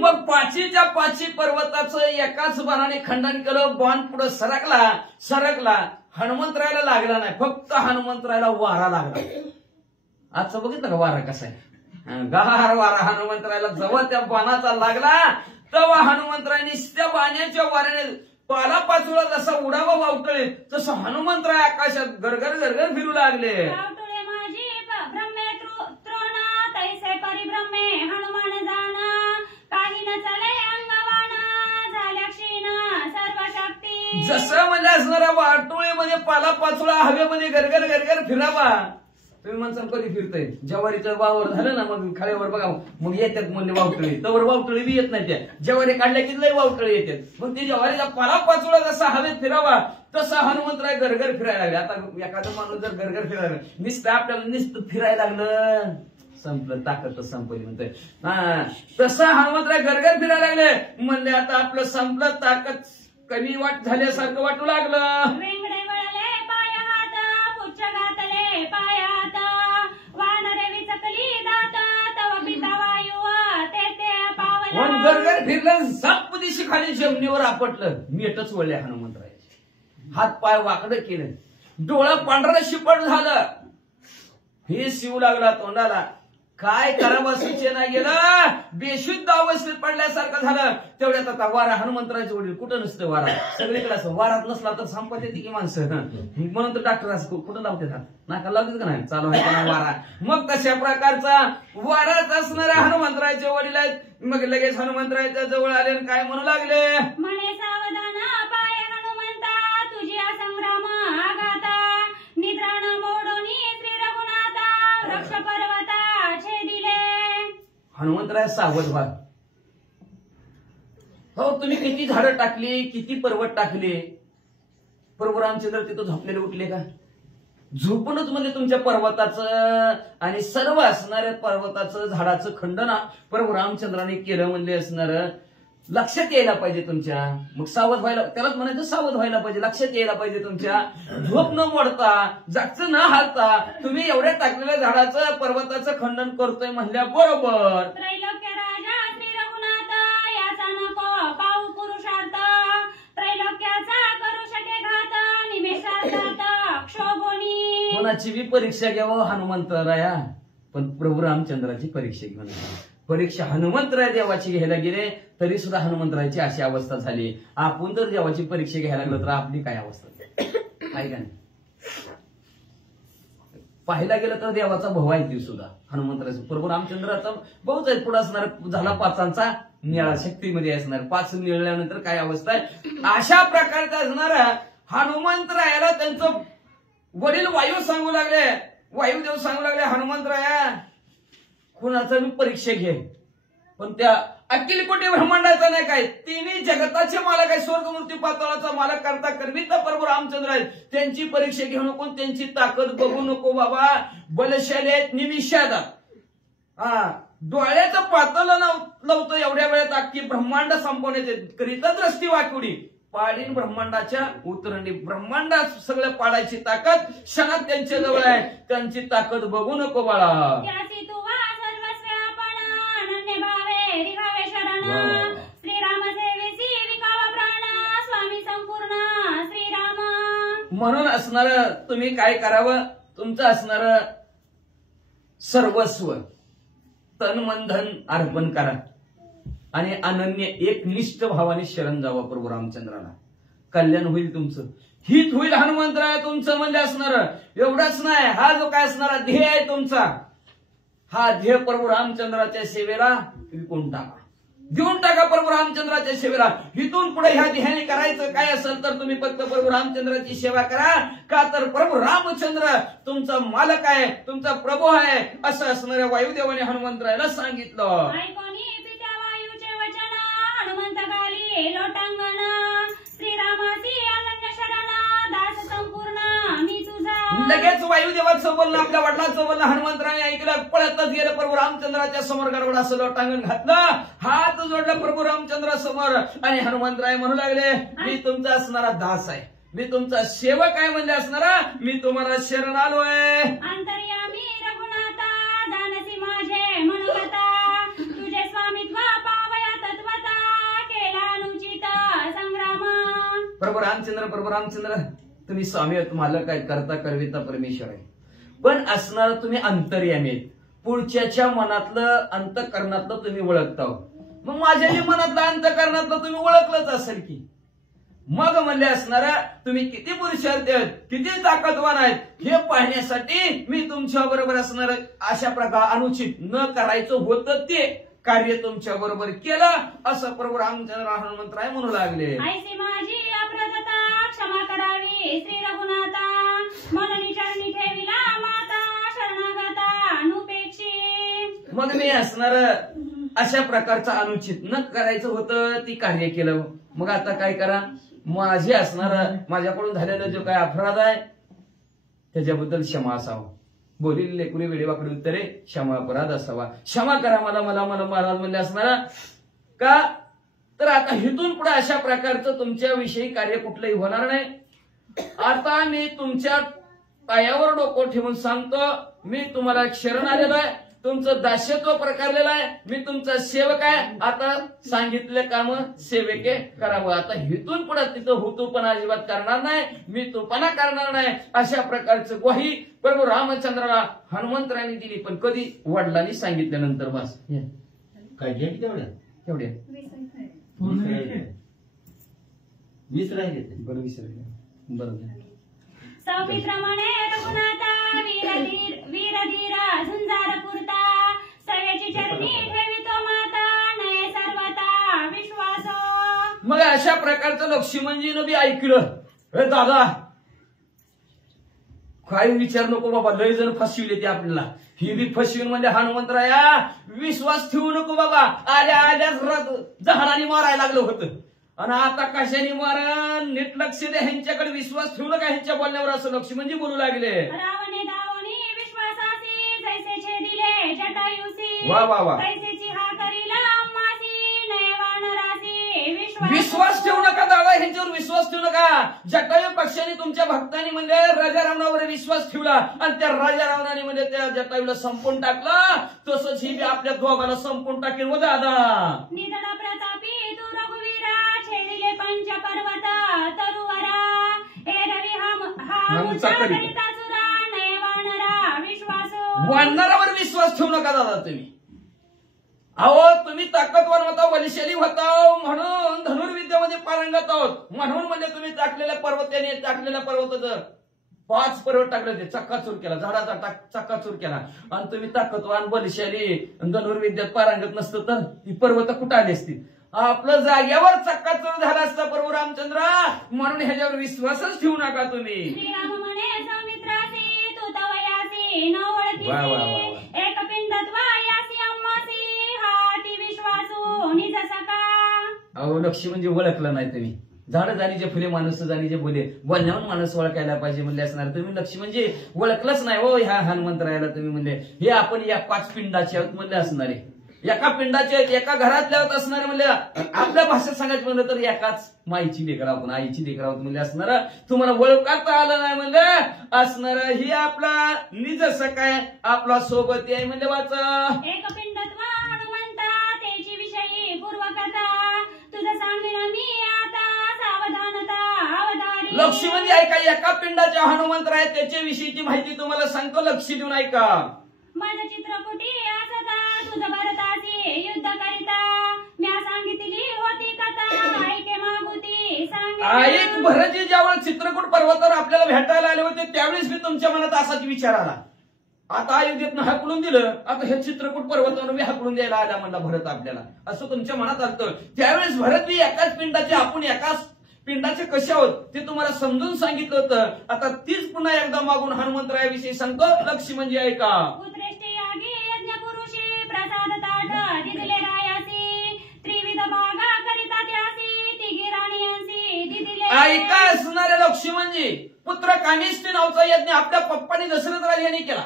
मग 5च्या 5 पर्वताचं एकाच बाणाने खंडन केलं. बाण पुढे सरकला हनुमंतरायला लागला नाही. फक्त हनुमंतरायला वारा लागला. आजचं बघितलं का वारा कसा आहे. गार वारा हनुमंतरायला जवळ त्या बाणाचा लागला तेव्हा हनुमंतरायने त्या बाण्याच्या वाऱ्याने पाला पाचोळा जसा उडावा वावटळे तसं हनुमंतराय आकाशात गरगर गरगर फिरू लागले. वावटळे माझी ब्रह्मे तृण तैसे परिभ्रमे हनुमान जाण काही न चले अंगवान झाल्या क्षीण सर्व शक्ती. जसं म्हणजे असणारा वाटोळेमध्ये पाला पाचोळा हवेमध्ये गरगर गरगर फिरावा. तुम्ही म्हणसाल कधी फिरतय ज्वारीचं वावर झालं ना मग खाल्यावर बघा मग येतात म्हणजे वावटळी तवर वावटळी बी येत नाही. त्या ज्वारी काढल्या की लय वावटळी येतात. मग ते ज्वारीचा पाला पाचोळा जसा हवेत फिरावा तसा हनुमंतराय गरगर फिरायला लागले. आता एखादा माणूस जर गरगर फिरायला नुसतं आपल्याला नुसतं फिरायला लागलं संपलं ताकद संपली म्हणतोय. तसं हनुमंतराय गरगर फिरायला लागले म्हणले आता आपलं संपलं ताकद कमी झाल्यासारखं वाटू लागलं. वेंगडे वळले पाय हात पुच्छ घातले पायात वानरे विचकली दात तव पिता वायू ते पण पावला. गरगर फिरलं साप दिवशी खाली जमिनीवर आपटलं, मीठच वळले हनुमंतरायाचे. हात पाय वाकडं केलं, डोळं पांढरं शिपट झालं. हे शिव लागला तोंडाला. काय करावं सुचेना गेलं, बेशुद्ध अवस्थेत पडल्यासारखं झालं. तेवढ्यात आता वारा, हनुमंतराचे वडील कुठं नसतं वारा, सगळीकडे असं. वारात नसला तर संपत येते की माणसं. म्हणून तर डॉक्टर असं कुठं लावते हात, नाका लावतात का नाही, चालू आहे का नाही वारा. मग तशा प्रकारचा वारात असणाऱ्या हनुमंतराचे वडील आहेत. मग लगेच हनुमंतराच्या जवळ आले आणि काय म्हणू लागले, म्हणे सावधान पाय हनुमंता, तुझी संग्राम आघाता, निद्रा न मोडोनी श्री रघुनाथा, वृक्ष पर्वता छेदिले. हनुमंतराय सावध व्हा. हो, तुम्ही किती झाडं टाकली, किती पर्वत टाकले, प्रभू रामचंद्र तिथं झोपलेले उठले का? झोपूनच म्हणजे तुमच्या पर्वताचं आणि सर्व असणाऱ्या पर्वताचं झाडाचं खंडन प्रभू रामचंद्राने केलं म्हणजे असणार लक्षात यायला पाहिजे तुमच्या. मग सावध व्हायला, त्यालाच म्हणायचं सावध व्हायला पाहिजे, लक्षात यायला पाहिजे तुमच्या. झोप न मोडता, जागचं न हालता तुम्ही एवढ्या टाकलेल्या झाडाचं पर्वताचं खंडन करतोय म्हणल्याबरोबर त्रैलोक्य राजा श्री रघुनाथ, याचा नको पाहू पुरुषार्थ, त्रैलोक्याचा करू शके घात, निमेषार्धात क्षोभोनी. कोणाची बी परीक्षा घ्यावं हनुमंतराया, पण प्रभू रामचंद्राची परीक्षा घेऊन परीक्षा हनुमंतराय देवाची घ्यायला गेले तरी सुद्धा हनुमंतरायची अशी अवस्था झाली. आपण जर देवाची परीक्षा घ्यायला लागलो तर आपली काय अवस्था आहे का नाही. पाहायला गेलं तर देवाचा भाऊ आहे ती सुद्धा हनुमंतराचा. प्रभू रामचंद्राचा भाऊच आहे. पुढे असणार झाला पाचांचा निळा, शक्तीमध्ये असणार. 5 निळल्यानंतर काय अवस्था आहे. अशा प्रकारचा असणारा हनुमंतरायाला त्यांचं वडील वायू सांगू लागले, वायुदेव सांगू लागले, हनुमंतराया कुणाचा मी परीक्षा घे, पण त्या अखिल कोटी ब्रह्मांडाचा नाही काय, तिन्ही जगताचे मालक आहे, स्वर्गमूर्ती पाताळाचा मालक करता करविता प्रभू रामचंद्र आहेत. त्यांची परीक्षा घेऊ नको, त्यांची ताकद बघू नको बाबा. बलशाली आहेत, निमिषादा. डोळ्याचं पातळ लावतं एवढ्या वेळात अख्खी ब्रह्मांड संपवण्याचे करिता दृष्टी वाकुडी पाडीन ब्रह्मांडाच्या उतरणी. ब्रह्मांडात सगळं पाडायची ताकद क्षणात त्यांच्या जवळ आहे. त्यांची ताकद बघू नको बाळा. त्यासी तुवा सर्वस्व आपण, अनन्य भावे रिहावे शरण, श्रीराम सेवेसी विकावा प्राण, स्वामी संपूर्ण श्रीराम. म्हणून असणार तुम्ही काय करावं, तुमचं असणार सर्वस्व तन मन धन अर्पण करा आणि अनन्य एकनिष्ठ भावाने शरण जावा प्रभू रामचंद्राला. कल्याण होईल तुमचं, हित होईल हनुमंतराय तुमचं म्हणजे असणार. एवढंच नाही, हा जो काय असणारा ध्येय आहे तुमचा, हा ध्येय प्रभू रामचंद्राच्या सेवेला विकून टाका, देऊन टाका प्रभू रामचंद्राच्या सेवेला. इथून पुढे ह्या ध्येयाने करायचं काय असेल तर तुम्ही फक्त प्रभू रामचंद्राची सेवा करा. का तर प्रभू रामचंद्र तुमचा मालक आहे, तुमचा प्रभू आहे, असं असणाऱ्या वायुदेवाने हनुमंतरायला सांगितलं. ऐकोनी पित्या वायूचे वचन, हनुमंत गाली लोटांगण, श्रीरामासी अनन्य शरण, दास संपूर्ण मी तुझा. लगेच वायुदेवाचं बोलणं, आपल्या वडिलांचं बोलणं हनुमंतराने ऐकलं. पळतच गेलं प्रभू रामचंद्राच्या समोर, गडबड असं लोटांगण घातलं, हात जोडला प्रभू रामचंद्रासमोर आणि हनुमंतराय म्हणू लागले, मी तुमचा असणारा दास आहे, मी तुमचा सेवक आहे म्हणजे असणारा, मी तुम्हाला शरण आलोय. अंतर्यामी रघुनाथा, जानसी माझे मनोगता, तुझे स्वामित्व पावया तत्वता, केला अनुचित संग्राम. प्रभू रामचंद्र तुम्ही स्वामी आहेत, मालक आहेत, करता करविता परमेश्वर आहे, पण असणार तुम्ही अंतर्यामी आहेत. पुढच्याच्या मनातलं अंतःकरणातलं तुम्ही ओळखता. मग माझ्या मनातलं अंतःकरणातलं तुम्ही ओळखलंच असेल की. मग म्हणले असणारा तुम्ही किती पुरुषार्थ आहेत, किती ताकदवान आहेत हे पाहण्यासाठी मी तुमच्या बरोबर असणार अशा प्रकार अनुचित न करायचं होतं ते कार्य तुमच्या बरोबर केलं, असं प्रभू रामचंद्र हनुमंतराय म्हणू लागले. ऐसी माझी अपराधता, क्षमा करावी श्री रघुनाथा, मननी चरणी ठेविला माता, शरणागता अनुपेक्षी. मग मी असणार अशा प्रकारचं अनुचित न करायचं होतं ती कार्य केलं. मग आता काय करा, माझे असणार माझ्याकडून झालेला जो काय अपराध आहे त्याच्याबद्दल क्षमा असावं. बोलिले कुणी वेळेवाकडे उत्तरे क्षमा अपराध असावा. क्षमा करा मला महाराज म्हणले असणारा. का तर आता हिथून पुढे अशा प्रकारचं तुमच्याविषयी कार्य कुठलंही होणार नाही. आता मी तुमच्या पायावर डोकं ठेवून सांगतो, मी तुम्हाला शरण आलेलो आहे. तुमचं दास्यत्व प्रकारलेलं आहे, मी तुमचा सेवक आहे, आता सांगितले काम सेवेके करावं. आता हिथून पुढे तिथं हुतूपणा अजिबात करणार नाही, मी तूपणा करणार नाही, अशा प्रकारचं ग्वाही प्रभू रामचंद्राला हनुमंतरांनी दिली. पण कधी? वडिलांनी सांगितल्यानंतर. बस काय गेली तेवढ्या एवढे 20 राहिले ते. बरं विसरले. बरोबर. सौमित्रमणे रघुनाथा वीरधीरा झुंजार पुरता सव्याची चरणी ठेवितो माता नये सर्वता विश्वास. मग अशा प्रकारचं लक्ष्मणजीनं बी ऐकलं. हे दादा काय विचार नको बाबा, लय जण फसविले ते आपल्याला, ही बी फसवीन म्हणजे हनुमंतराया विश्वास ठेवू नको बाबा. आल्या आल्याच जहानाने मारायला लागलं होतं, आणि आता कशाने मारण? नीट लक्ष द्या, ह्यांच्याकडे विश्वास ठेवलं का ह्यांच्या बोलण्यावर? असं लक्ष्मणजी बोलू लागले. रावणे दावणी विश्वासासी जैसे छेदिले जटायुसी वा वा वा. तैसेची हा करीला अम्मासी नये वानरासी विश्वास ठेवू नका दादा, ह्यांच्यावर विश्वास ठेवू नका. जटायू पक्षाने तुमच्या भक्तांनी म्हणजे राजा रावणावर विश्वास ठेवला, आणि त्या राजा रावणाने म्हणजे त्या जटायूला संपून टाकलं. तसंच ही बी आपल्या दोघांना संपून टाकेल. व दादा निधडा प्रतापी तू रघुवीरा छेदिले पंच पर्वत तरुवरा एरवी हा आमचा उच्चार करी. करिता चुरा नये वानरा विश्वास. वानरावर विश्वास ठेवू नका दादा तुम्ही. अहो तुम्ही ताकदवान होता, बलशाली होता, म्हणून धनुर्विद्यामध्ये पारंगत आहोत, म्हणून म्हणजे तुम्ही टाकलेल्या पर्वताने टाकलेल्या पर्वताचं 5 पर्वत टाकले, ते चक्काचूर केला, झाडाचा चक्काचूर केला. आणि तुम्ही ताकदवान बलशाली धनुर्विद्यात पारंगत नसतं तर ही पर्वत कुठं आली असती? आपलं जाग्यावर चक्काचूर झाला असता प्रभू रामचंद्र. म्हणून ह्याच्यावर विश्वासच ठेवू नका तुम्ही. श्रीराम म्हणे सौमित्रासी तू तवयासी न वा, वा, वा, ओळखीसी वा. एक पिंडत्वायासी अम्मासी हाती विश्वासू निज सका. अहो लक्ष्मणजी ओळखलं नाही तुम्ही. झाडं जाणीचे फुले माणूस जाणीचे बोले, बोलण्याहून माणूस ओळखायला पाहिजे म्हणले असणार. तुम्ही लक्ष्मणजी ओळखलंच नाही हो ह्या हनुमंतरायाला. तुम्ही म्हणले हे आपण या 5 पिंडाचे आहोत म्हणले असणारे, एका पिंडाचे एका घरातल्या असणारे म्हणले. आपल्या भाषेत सांगायचं म्हणलं तर एकाच माईची लेकर आपण, आईची लेकर आहोत म्हणले असणार. तुम्हाला ओळखता आलं नाही म्हणलं असणार. ही आपला निज सकाय आपला सोबत आहे म्हणले. वाचा एक पिंडत्वा हनुमंता त्याची विषयी पूर्वकथा तुझं सांगिन मी आता सावधानता अवधारी. लक्ष्मणजी ऐका, एका पिंडाचे हनुमंतराय त्याच्या विषयीची माहिती तुम्हाला सांगतो, लक्ष देऊन ऐका. माझं चित्रकुटी असता तुझं भरतासी युद्ध करिता म्या सांगितली होती कथा ऐके मागुती ऐक भरतजी ज्यावेळेस चित्रकूट पर्वतावर आपल्याला भेटायला आले होते त्यावेळेस मी तुमच्या मनात असाच विचार आला. आता अयोध्येतनं हाकलून दिलं, आता हे चित्रकूट पर्वतावर मी हाकलून द्यायला आला म्हणला भरत आपल्याला, असं तुमच्या मनात आलं. त्यावेळेस भरत मी एकाच पिंडाचे, आपण एकाच पिंडाचे कसे आहोत ते तुम्हाला समजून सांगितलं होतं. आता तीच पुन्हा एकदा मागून हनुमंतरायाविषयी सांगतो, लक्ष्मणजी ऐका. उत्कृष्टी यागी यज्ञ पुरुषी प्रसाद ताट दिदिले रायासी त्रिविध भागा करिता त्यासी तिघी राणीयांसी दिदिले. ऐका असणारे लक्ष्मणजी, पुत्र कानिष्ठी नावचा यज्ञ आपल्या पप्पानी दशरथ राज यांनी केला,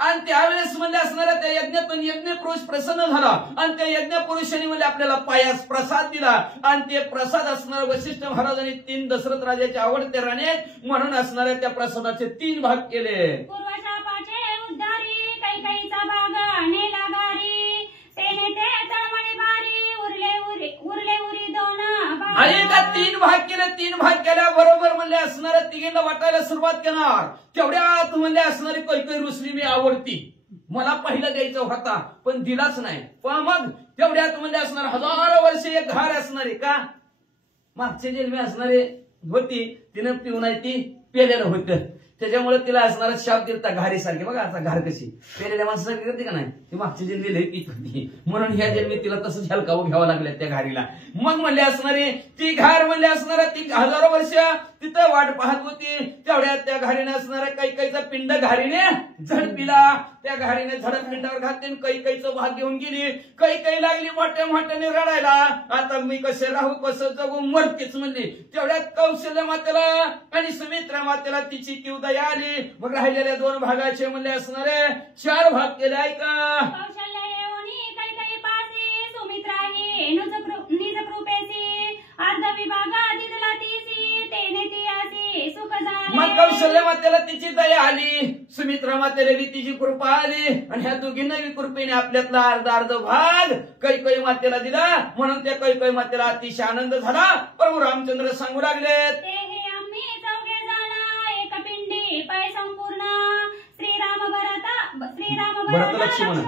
आणि त्यावेळेस म्हणजे असणाऱ्या त्या यज्ञातून यज्ञ पुरुष प्रसन्न झाला, आणि त्या यज्ञ पुरुषांनी म्हणजे आपल्याला पायास प्रसाद दिला, आणि ते प्रसाद असणारे वशिष्ठ महाराजांनी 3 दशरथ राजाचे आवडते राणे म्हणून असणाऱ्या त्या प्रसादाचे 3 भाग केले. पूर्वशापाचे उद्धारी कैकईचा भाग नेला गारी तेने ते तळमळी बारी उरले उरी 2 भाग. आणि का 3 भाग केले, 3 भाग केल्याबरोबर म्हणले असणाऱ्या तिघींना वाटायला सुरुवात करणार. तेवढ्यात म्हणले असणारी कैकई रुसली, मी आवडती, मला पहिला द्यायचा होता पण दिलाच नाही. पण मग तेवढ्यात म्हणजे असणार 1000 वर्ष एक घार असणारे का मागच्या जन्मी असणारे होती, तिनं पिऊन आहे ती पेलेलं होतं, त्याच्यामुळे तिला असणारा शाप दिलता घारीसारखे. बघा आता घार कशी पेलेल्या माणसासारखी करते का नाही, ती मागच्या जन्मी लई पीत होती, म्हणून ह्या जन्मी तिला तसंच हलकावं घ्यावं लागल्या त्या घारीला. मग म्हणले असणारे ती घार म्हणले असणारा ती 1000 वर्ष तिथं वाट पाहत होती. तेवढ्यात त्या घारीने असणाऱ्या कैकईचा पिंड घारीने झडपिला, त्या घारीने झडप पिंडावर घातली, कैकईचं भाग घेऊन गेली. कैकई लागली मोठ्या मोठ्याने रडायला, आता मी कसे राहू कसं जगू मरतेच म्हणली. तेवढ्यात कौशल्य मातेला आणि सुमित्रा मातेला तिची किवदया आली. मग राहिलेल्या 2 भागाचे म्हणले असणारे 4 भाग केले. ऐका. कौशल्य येऊनी कैकई पासी सुमित्राही निज कृपेसी अर्ध विभागा दिदला तीसी तेने ती आसी पाठी सुख झाले. मग कौशल्य मातेला तिची दया आली, सुमित्रा मातेला बी तिची कृपा आली आणि ह्या दोघींना बी कृपेने आपल्यातला अर्ध भाग कैकेयी मातेला दिला. म्हणून त्या कैकेयी मातेला अतिशय आनंद झाला. प्रभू रामचंद्र सांगू लागलेत, ते हे आम्ही चौघे जण एक पिंडी पाय संपूर्ण. श्रीराम भरत लक्ष्मण.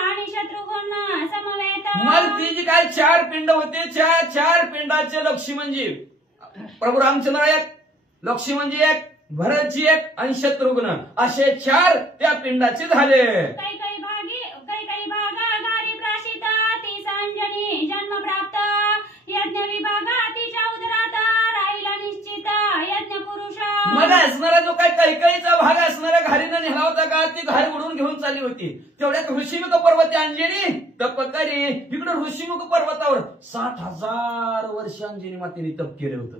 आणि शत्रुघ्न समवेत. मग ती जी काय 4 पिंड होते, 4 पिंडाचे लक्ष्मणजी, प्रभू रामचंद्र एक, लक्ष्मणजी एक, भरतजी एक आणि शत्रुघ्न असे 4 त्या पिंडाचे झाले. काही भागा गारी प्राशित. ती अंजनी जन्म प्राप्त. यज्ञ विभागा तिच्या उदरात राहिला निश्चित. यज्ञ पुरुष. मला असणारा जो काही कैकेयीचा भाग असणाऱ्या घारीनं नेला होता का, ती घारी उडून घेऊन चालली होती. तेवढ्यात ऋषीमुख पर्वत अंजनी तप करी. इकडे ऋषीमुख पर्वतावर 60,000 वर्ष अंजनी मातेने तप केलं होतं.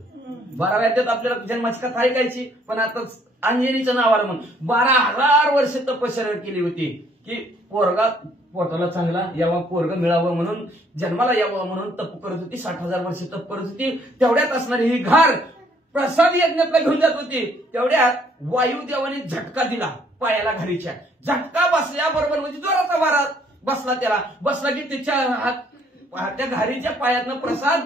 12व्या अध्यायात आपल्याला जन्माची कथा ऐकायची, पण आता अंजनीचं नाव आलं म्हणून 12,000 वर्ष तपश्चर्या केली होती की पोरगा पोटाला चांगला यावा, पोरग मिळावं म्हणून, जन्माला यावं म्हणून तप करत होती. 60,000 वर्ष तप करत होती. तेवढ्यात असणारी ही घार प्रसाद यज्ञातला घेऊन जात होती. तेवढ्यात वायुदेवाने झटका दिला पायाला घारीच्या. झटका बसल्याबरोबर म्हणजे जोराचा वारा बसला, त्याला बसला की तिच्या त्या घारीच्या पायातनं प्रसाद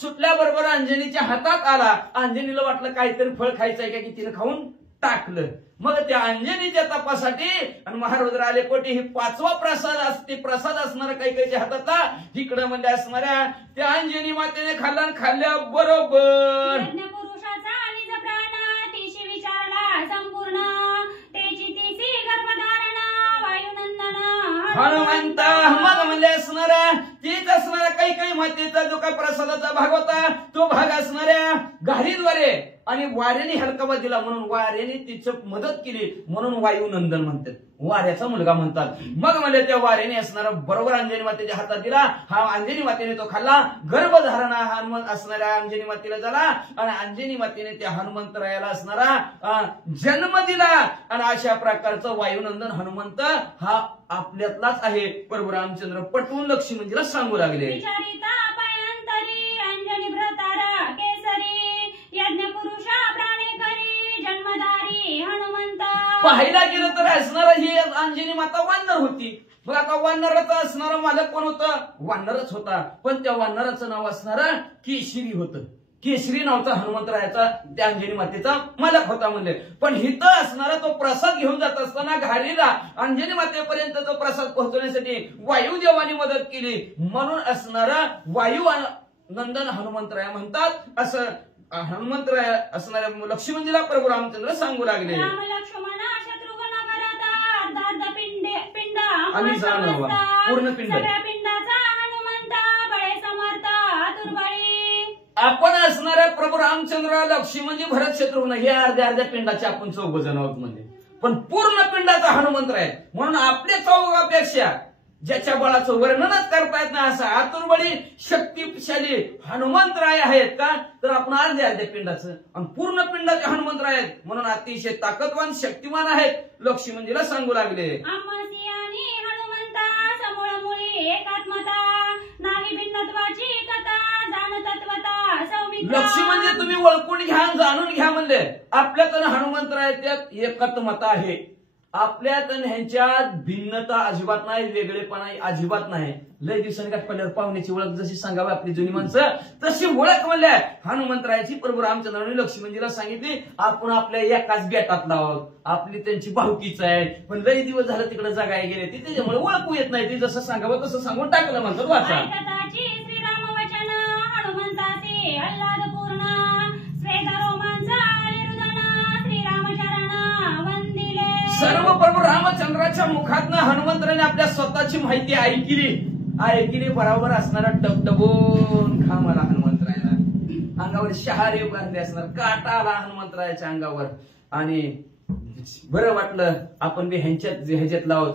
सुटल्याबरोबर अंजनीच्या हातात आला. अंजनीला वाटलं काहीतरी फळ खायचंय का, की तिने खाऊन टाकलं. मग त्या अंजनीच्या तपासाठी आणि महारुद्र आले कोटी ही 5वा प्रसाद असते. प्रसाद असणारा कैकेयीच्या हातातला इकडं म्हणजे असणाऱ्या त्या अंजनी मातेने खाल्ल्या बरोबर यज्ञ पुरुषाचा निज प्राण. तिशी विचारला संपूर्ण. तिची गर्भधारण वायुनंदन हनुमंत. मग म्हणजे असणाऱ्या तीच असणाऱ्या कैकेयी मातेचा जो काही प्रसादाचा भाग होता, तो भाग असणाऱ्या घारीद्वारे आणि वाऱ्याने हलकावा दिला. म्हणून वाऱ्याने तिचं मदत केली म्हणून वायुनंदन म्हणतात, वाऱ्याचा मुलगा म्हणतात. मग म्हणजे त्या वाऱ्याने असणारा बरोबर अंजनी मातेच्या हातात दिला. हा अंजनी मातेने तो खाल्ला. गर्भधारणा हनुमंत असणाऱ्या अंजनी मातेला झाला आणि अंजनी मातेने त्या हनुमंतरायाला असणारा जन्म दिला. आणि अशा प्रकारचा वायुनंदन हनुमंत हा आपल्यातलाच आहे. प्रभू रामचंद्र पटवून लक्ष्मणजीला सांगू लागले. विचारिता पायांतरी अंजनी भ्रतारा केसरी. यज्ञ पुरुषा प्राणेकरी जन्मधारी हनुमंत. पाहायला गेलं तर असणारा ही अंजनी माता वानर होती. मग आता वानराचा असणारा मालक कोण होता? वानरच होता. पण त्या वानराचं नाव असणारा केशरी होतं. केशरी नावचा हनुमंतरायाचा त्या अंजनी मातेचा मालक होता म्हणले. पण हिथं असणारा तो प्रसाद घेऊन जात असताना घारीला अंजनी मातेपर्यंत तो प्रसाद पोहोचवण्यासाठी वायुदेवाने मदत केली. म्हणून असणारा वायू नंदन हनुमंतराया म्हणतात. असं हनुमंतराय असणाऱ्या लक्ष्मणजीला प्रभू रामचंद्र सांगू लागले. राम लक्ष्मण शत्रुघ्न भरत अर्ध पिंड आणि जाणवा पूर्ण पिंड. सगळ्या पिंडाचा हनुमंत बळे समर्थ दुर्बळी. आपण असणाऱ्या प्रभू रामचंद्र लक्ष्मणजी भरत शत्रुघ्न हे अर्ध्या पिंडाचे आपण 4 जण आहोत म्हणजे. पण पूर्ण पिंडाचा हनुमंत आहे. म्हणून आपल्या 4पेक्षा ज्याच्या बळाचं वर्णनच करता येत नाही असा आतुरबळी शक्तिशाली हनुमंतराय आहेत का, तर आपण अर्ध्या पिंडाचं आणि पूर्ण पिंडाचे हनुमंतराय आहेत. म्हणून अतिशय ताकदवान शक्तिमान आहेत. लक्ष्मणजीला सांगू लागले. आम्हासियानी हनुमंता समूळ मुळी एकात्मता. नाही भिन्नत्वाची कथा जाण तत्वता सौमित्रा. लक्ष्मणजी तुम्ही ओळखून घ्या, जाणून घ्या म्हणले. आपल्याकडे हनुमंतराय त्यात एकत्मता आहे. आपल्यात ह्यांच्यात भिन्नता अजिबात नाही, वेगळेपणा अजिबात नाही. लय दिवसांनी काय पडल्यावर पाहुण्याची ओळख जशी सांगावी आपली जुनी माणसं तशी ओळख म्हणल्या हनुमंतरायाची प्रभू रामचंद्रांनी लक्ष्मणजीला सांगितली. आपण आपल्या एकाच बेटातला आहोत. आपली त्यांची भावकीच आहे. पण लय दिवस झालं तिकडे जगाय गेले ती, त्याच्यामुळे ओळखू येत नाही. ती जसं सांगावं तसं सांगून टाकलं म्हणतात. वाचा. श्रीराम वचन हनुमंताचे आल्हाद पूर्ण. स्वेद रोमांचा निरुदन श्रीराम शरण वंदिले. सर्व प्रभू रामचंद्राच्या मुखातनं हनुमंतराने आपल्या स्वतःची माहिती ऐकली बरोबर असणारा टबटबून घाम आला हनुमंतरायला. अंगावर शहारे उभारले असणार, काटा आला हनुमंतरायाच्या अंगावर. आणि बरं वाटलं आपण बी ह्याच्यातला आहोत,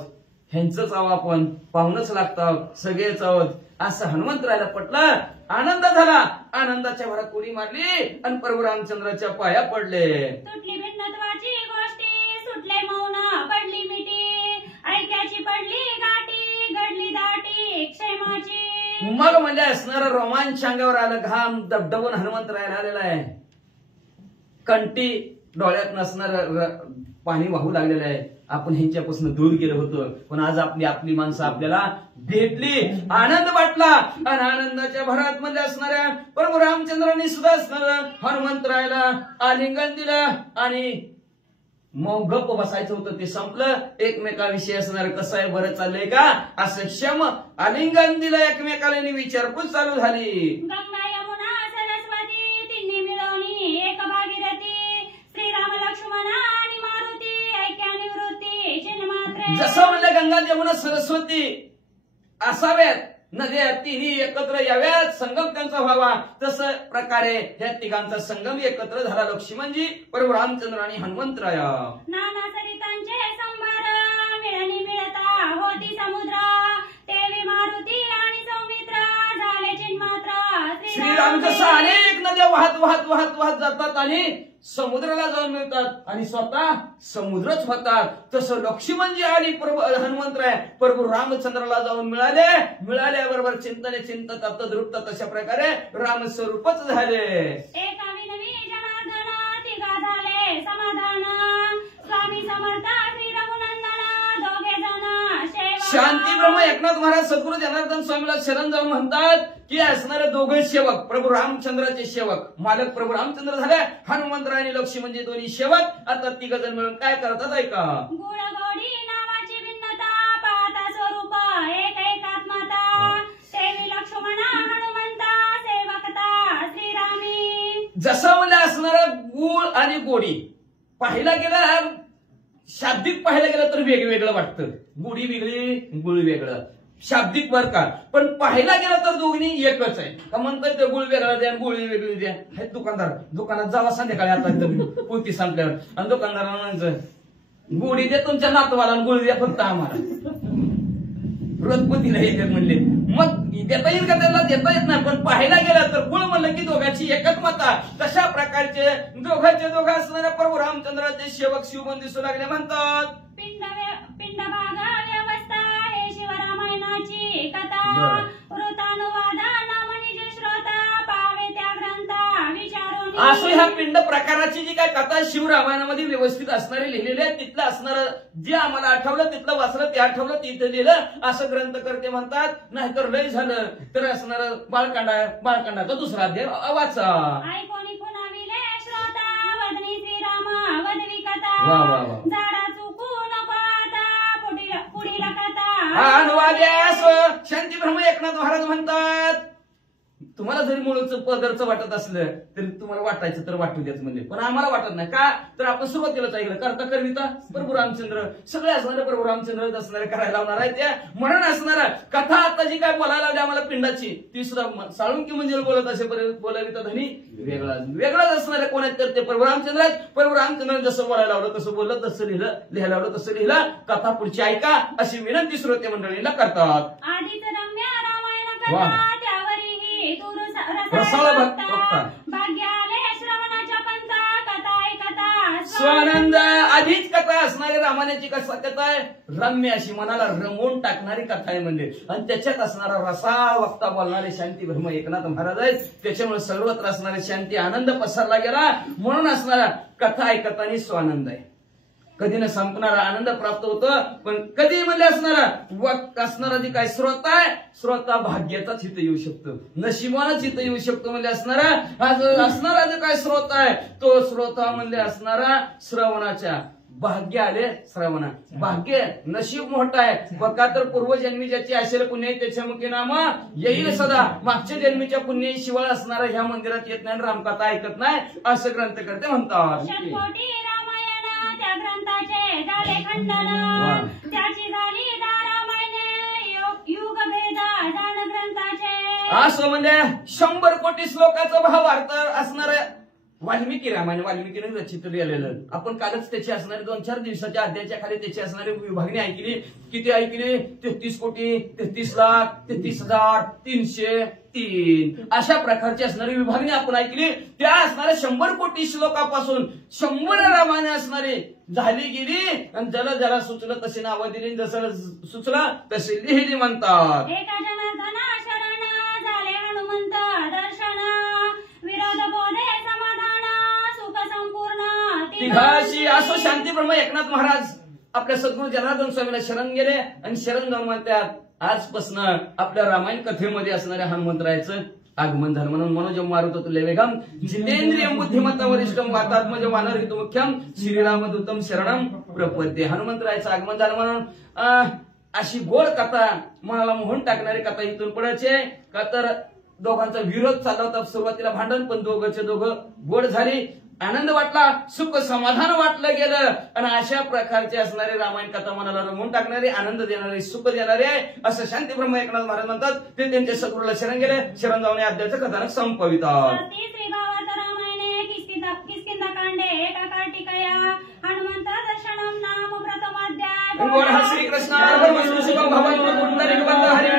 ह्यांचंच आहोत, आपण पाहुणच लागतो आहोत, सगळेच आहोत असं हनुमंतरायाला पटलं. आनंद झाला. आनंदाच्या भरात उडी मारली आणि प्रभू रामचंद्राच्या पाया पडले. तुटली भिन्नत्वाची गोष्टी सुटले मौन पडली मिठी. ऐक्याची पडली गाठी घडली दाटी क्षेमाची. मग म्हणजे असणारा रोमांच अंगावर आलं, घाम दबदबून हनुमंतरायाला आलेला आहे. कंटी डोळ्यात नसणार पाणी वाहू लागलेलं आहे. आपण ह्यांच्यापासून दूर गेलो होतो, पण आज आपली माणसं आपल्याला भेटली, आनंद वाटला. आणि आनंदाच्या भरात मध्ये असणाऱ्या प्रभू रामचंद्रांनी सुद्धा असणाऱ्या हनुमंतरायाला आलिंगन दिलं आणि मग गप्प बसायचं होतं, ते संपलं. एकमेकाविषयी असणार कसं आहे, बरं चाललंय का, असं क्षम आलिंगन दिलं एकमेकाला आणि विचारपूस चालू झाली. गंगा यमुना सरस्वती तिन्ही मिळवणी एक भागीरथी, श्रीराम लक्ष्मण आणि मारुती ऐक्या निवृत्ती चिन्मात्रे. जसं म्हणलं गंगा यमुना सरस्वती असाव्यात, नद्या तिन्ही एकत्र याव्यात, संगम त्यांचा व्हावा, तसं प्रकारे ह्या तिघांचा संगम एकत्र झाला. लक्ष्मणजी, प्रभू रामचंद्र आणि हनुमंतराया. नाना सरितांचे संभार मिळणी मिळता होती समुद्र, तेवी मारुती आणि सौमित्र झाले चिन्मात्र. श्रीराम जसं अनेक नद्या वाहत वाहत वाहत वाहत जातात आणि समुद्राला जाऊन मिळतात आणि स्वतः समुद्रच होतात, तसं लक्ष्मणजी आणि प्रभू हनुमंतराय प्रभू रामचंद्राला जाऊन मिळाल्याबरोबर चिंतने चिंतत तद्रुप्त तशा प्रकारे रामस्वरूपच झाले. एका विनवी जनार्दन तिघा झाले समाधान, स्वामी समर्थ श्री रघुनंदन दोघे जण सेवा. शांती ब्रह्म एकनाथ महाराज सद्गुरू जनार्दन स्वामीला शरण जाऊन म्हणतात की असणारे दोघे सेवक, प्रभू रामचंद्राचे सेवक, मालक प्रभू रामचंद्र झाले, हनुमंतराय आणि लक्ष्मणजी दोन्ही सेवक. आता तिघ जण मिळून काय करतात ऐका. गुळगोडी नावाची भिन्नता पाहता स्वरूप एक एकात्मता, सेवी लक्ष्मण हनुमंता सेवकता श्रीरामी. जसं म्हणजे असणारं गुळ आणि गोडी पाहिला गेलं, शाब्दिक पाहायला गेलं तर वेगवेगळं वाटतं. गुढी वेगळी, गुळ वेगळं, शाब्दिक बर का, पण पाहायला गेलं तर दोन्ही एकच आहे. का म्हणतात ते गुळ वेगळा द्या, गुळी वेगळी द्या. हे दुकानात जावा संध्याकाळी आता पोती संपल्यावर आणि दुकानदारांना म्हणायचं गुढी द्या तुमच्या नातवाला आणि गुळ द्या फक्त आम्हाला. रोजपोतीला येतात म्हणले, मग देता येईल का, त्याला देता येत नाही. पण पाहायला गेलं तर गुळ म्हणलं की दोघांची एकत्मता. तशा प्रकारचे दोघं असणाऱ्या प्रभू रामचंद्राचे सेवक शिवबन दिसू लागले. म्हणतात पिंड भाग व्यवस्था हे शिवरामायणाची कथा, वृतानुवादा नामनिजे श्रोता पावे त्या ग्रंथा विचारून. असं ह्या पिंड प्रकाराची जी काय कथा शिवरामायणामध्ये व्यवस्थित असणारे लिहिलेले आहे, तिथलं असणारं जे आम्हाला आठवलं तिथलं वाचलं, ते आठवलं तिथं लिहिलं असं ग्रंथकर्ते म्हणतात. नाहीतर लय झालं तर असणारं बाळकांडाचा दुसरा अध्याय वाचा. ऐकोनी पुनाविले श्रोता वदनी श्रीराम वदवी कथा, वा वा वा. झाडा चुकू नको आता पुढील कथा. अनुवाद्यास शांती ब्रह्म एकनाथ महाराज म्हणतात, तुम्हाला जरी मुळचं पदरचं वाटत असलं तरी तुम्हाला वाटायचं तर वाटू द्याच म्हणले, पण आम्हाला वाटत नाही. का तर आपण सुरुवातीलाच ऐकलं करता करविता प्रभू रामचंद्र, सगळे असणारे प्रभू रामचंद्र असणारे करायला लावणार आहे. त्या म्हणून असणारा कथा आता जी काय बोलायला लावली आम्हाला पिंडाची, ती सुद्धा साळुंकी म्हणजे बोलत असे बोलावी तर धनी वेगळाच असणारे कोण आहेत तर ते प्रभू रामचंद्र आहेत. प्रभू रामचंद्र जसं बोलायला लावलं तसं बोललं, तसं लिहिलं, लिहायला लावलं तसं लिहिलं. कथा पुढची ऐका अशी विनंती श्रोते मंडळीला करतात. आधीच रम्य रामायण वा. कथा त्यावरीही रसाळ भक्ता भाग्य आले श्रवणाच्या पंथा कथा ऐकता स्वानंद. आधीच कथा असणारी रामायणाची कथा आहे, रम्य अशी मनाला रंगवून टाकणारी कथा आहे म्हणजे, आणि त्याच्यात असणारा रसाळ वक्ता बोलणारे शांती ब्रह्म एकनाथ महाराज आहेत. त्याच्यामुळे सर्वत्र असणारे शांती आनंद पसरला गेला. म्हणून असणारा कथा ऐकताना स्वानंद आहे, कधी न संपणारा आनंद प्राप्त होतो. पण कधी म्हणजे असणारा जे काय श्रोता आहे, श्रोता भाग्याचाच हित येऊ शकतो, नशिबानच हित येऊ शकतो. म्हणजे असणारा जो काय श्रोता आहे तो श्रोता म्हणजे असणारा श्रवणाच्या भाग्य आले. श्रवणा भाग्य नशीब मोठं आहे. बघा तर पूर्वजन्मी ज्याची असेल पुण्य त्याच्या मुखी नाम येईल सदा. मागच्या जन्मीच्या पुण्य शिवाय असणारा ह्या मंदिरात येत नाही, रामकथा ऐकत नाही असं ग्रंथकर्ते म्हणतात. त्या ग्रंथाचे झाले खंडन, त्याची झाली रामायण युग भेद जाण ग्रंथाचे. असं म्हणजे 100 कोटी श्लोकाचा भावार्थ असणार वाल्मिकी रामायण, वाल्मिकीने रचित लिहिलेलं. आपण कालच त्याची असणारी 2-4 दिवसाच्या अध्यायाच्या खाली त्याची असणारी विभागणी ऐकली. किती ऐकली? 33 कोटी 33 लाख 33,303 अशा प्रकारची असणारी विभागणी आपण ऐकली. त्या असणाऱ्या 100 कोटी श्लोकापासून 100 रामायण असणारे झाली गेली आणि ज्याला सुचलं तशी नावं दिली, जसं सुचलं तशी लिहिली म्हणतात. एका जनार्दना शरण झाले हनुमंत दर्शन, विरोध बोधे समाधान सुख संपूर्ण तिघाशी असो शांती ब्रह्म एकनाथ महाराज आपल्या सद्गुरू जनार्दन स्वामीला शरण गेले आणि शरण जाऊन म्हणतात आजपासून आपल्या रामायण कथेमध्ये असणाऱ्या हनुमंतरायाचं आगमन झालं. म्हणून मनोजम मारुततुल्य वेगम जितेंद्रियम बुद्धिमत्ता वरिष्ठम वातात्मज वानरहित मुख्यम श्रीरामदूतम शरणम प्रपद्ये. हनुमंतरायाचं आगमन झालं म्हणून अशी गोड कथा मनाला मोहून टाकणारी कथा इथून पडायचे का तर दोघांचा विरोध चालला होता. सुरुवातीला भांडण पण दोघं गोड झाली. आनंद वाटला, सुख समाधान वाटलं गेलं आणि अशा प्रकारचे असणारे रामायण कथा मनाला रमवून टाकणारे, आनंद देणारे, सुख देणारे असं शांती ब्रह्म एकनाथ महाराज म्हणतात. ते त्यांच्या सद्गुरूला शरण गेले. शरण जाऊन या अध्यायाचं कथानक संपवितात. रामायणे किष्किंधाकांडे एका टीकया हनुमंत दर्शनम नाम प्रथम अध्याय. श्रीकृष्ण शुभम भवन पुंडरीक बंध हरि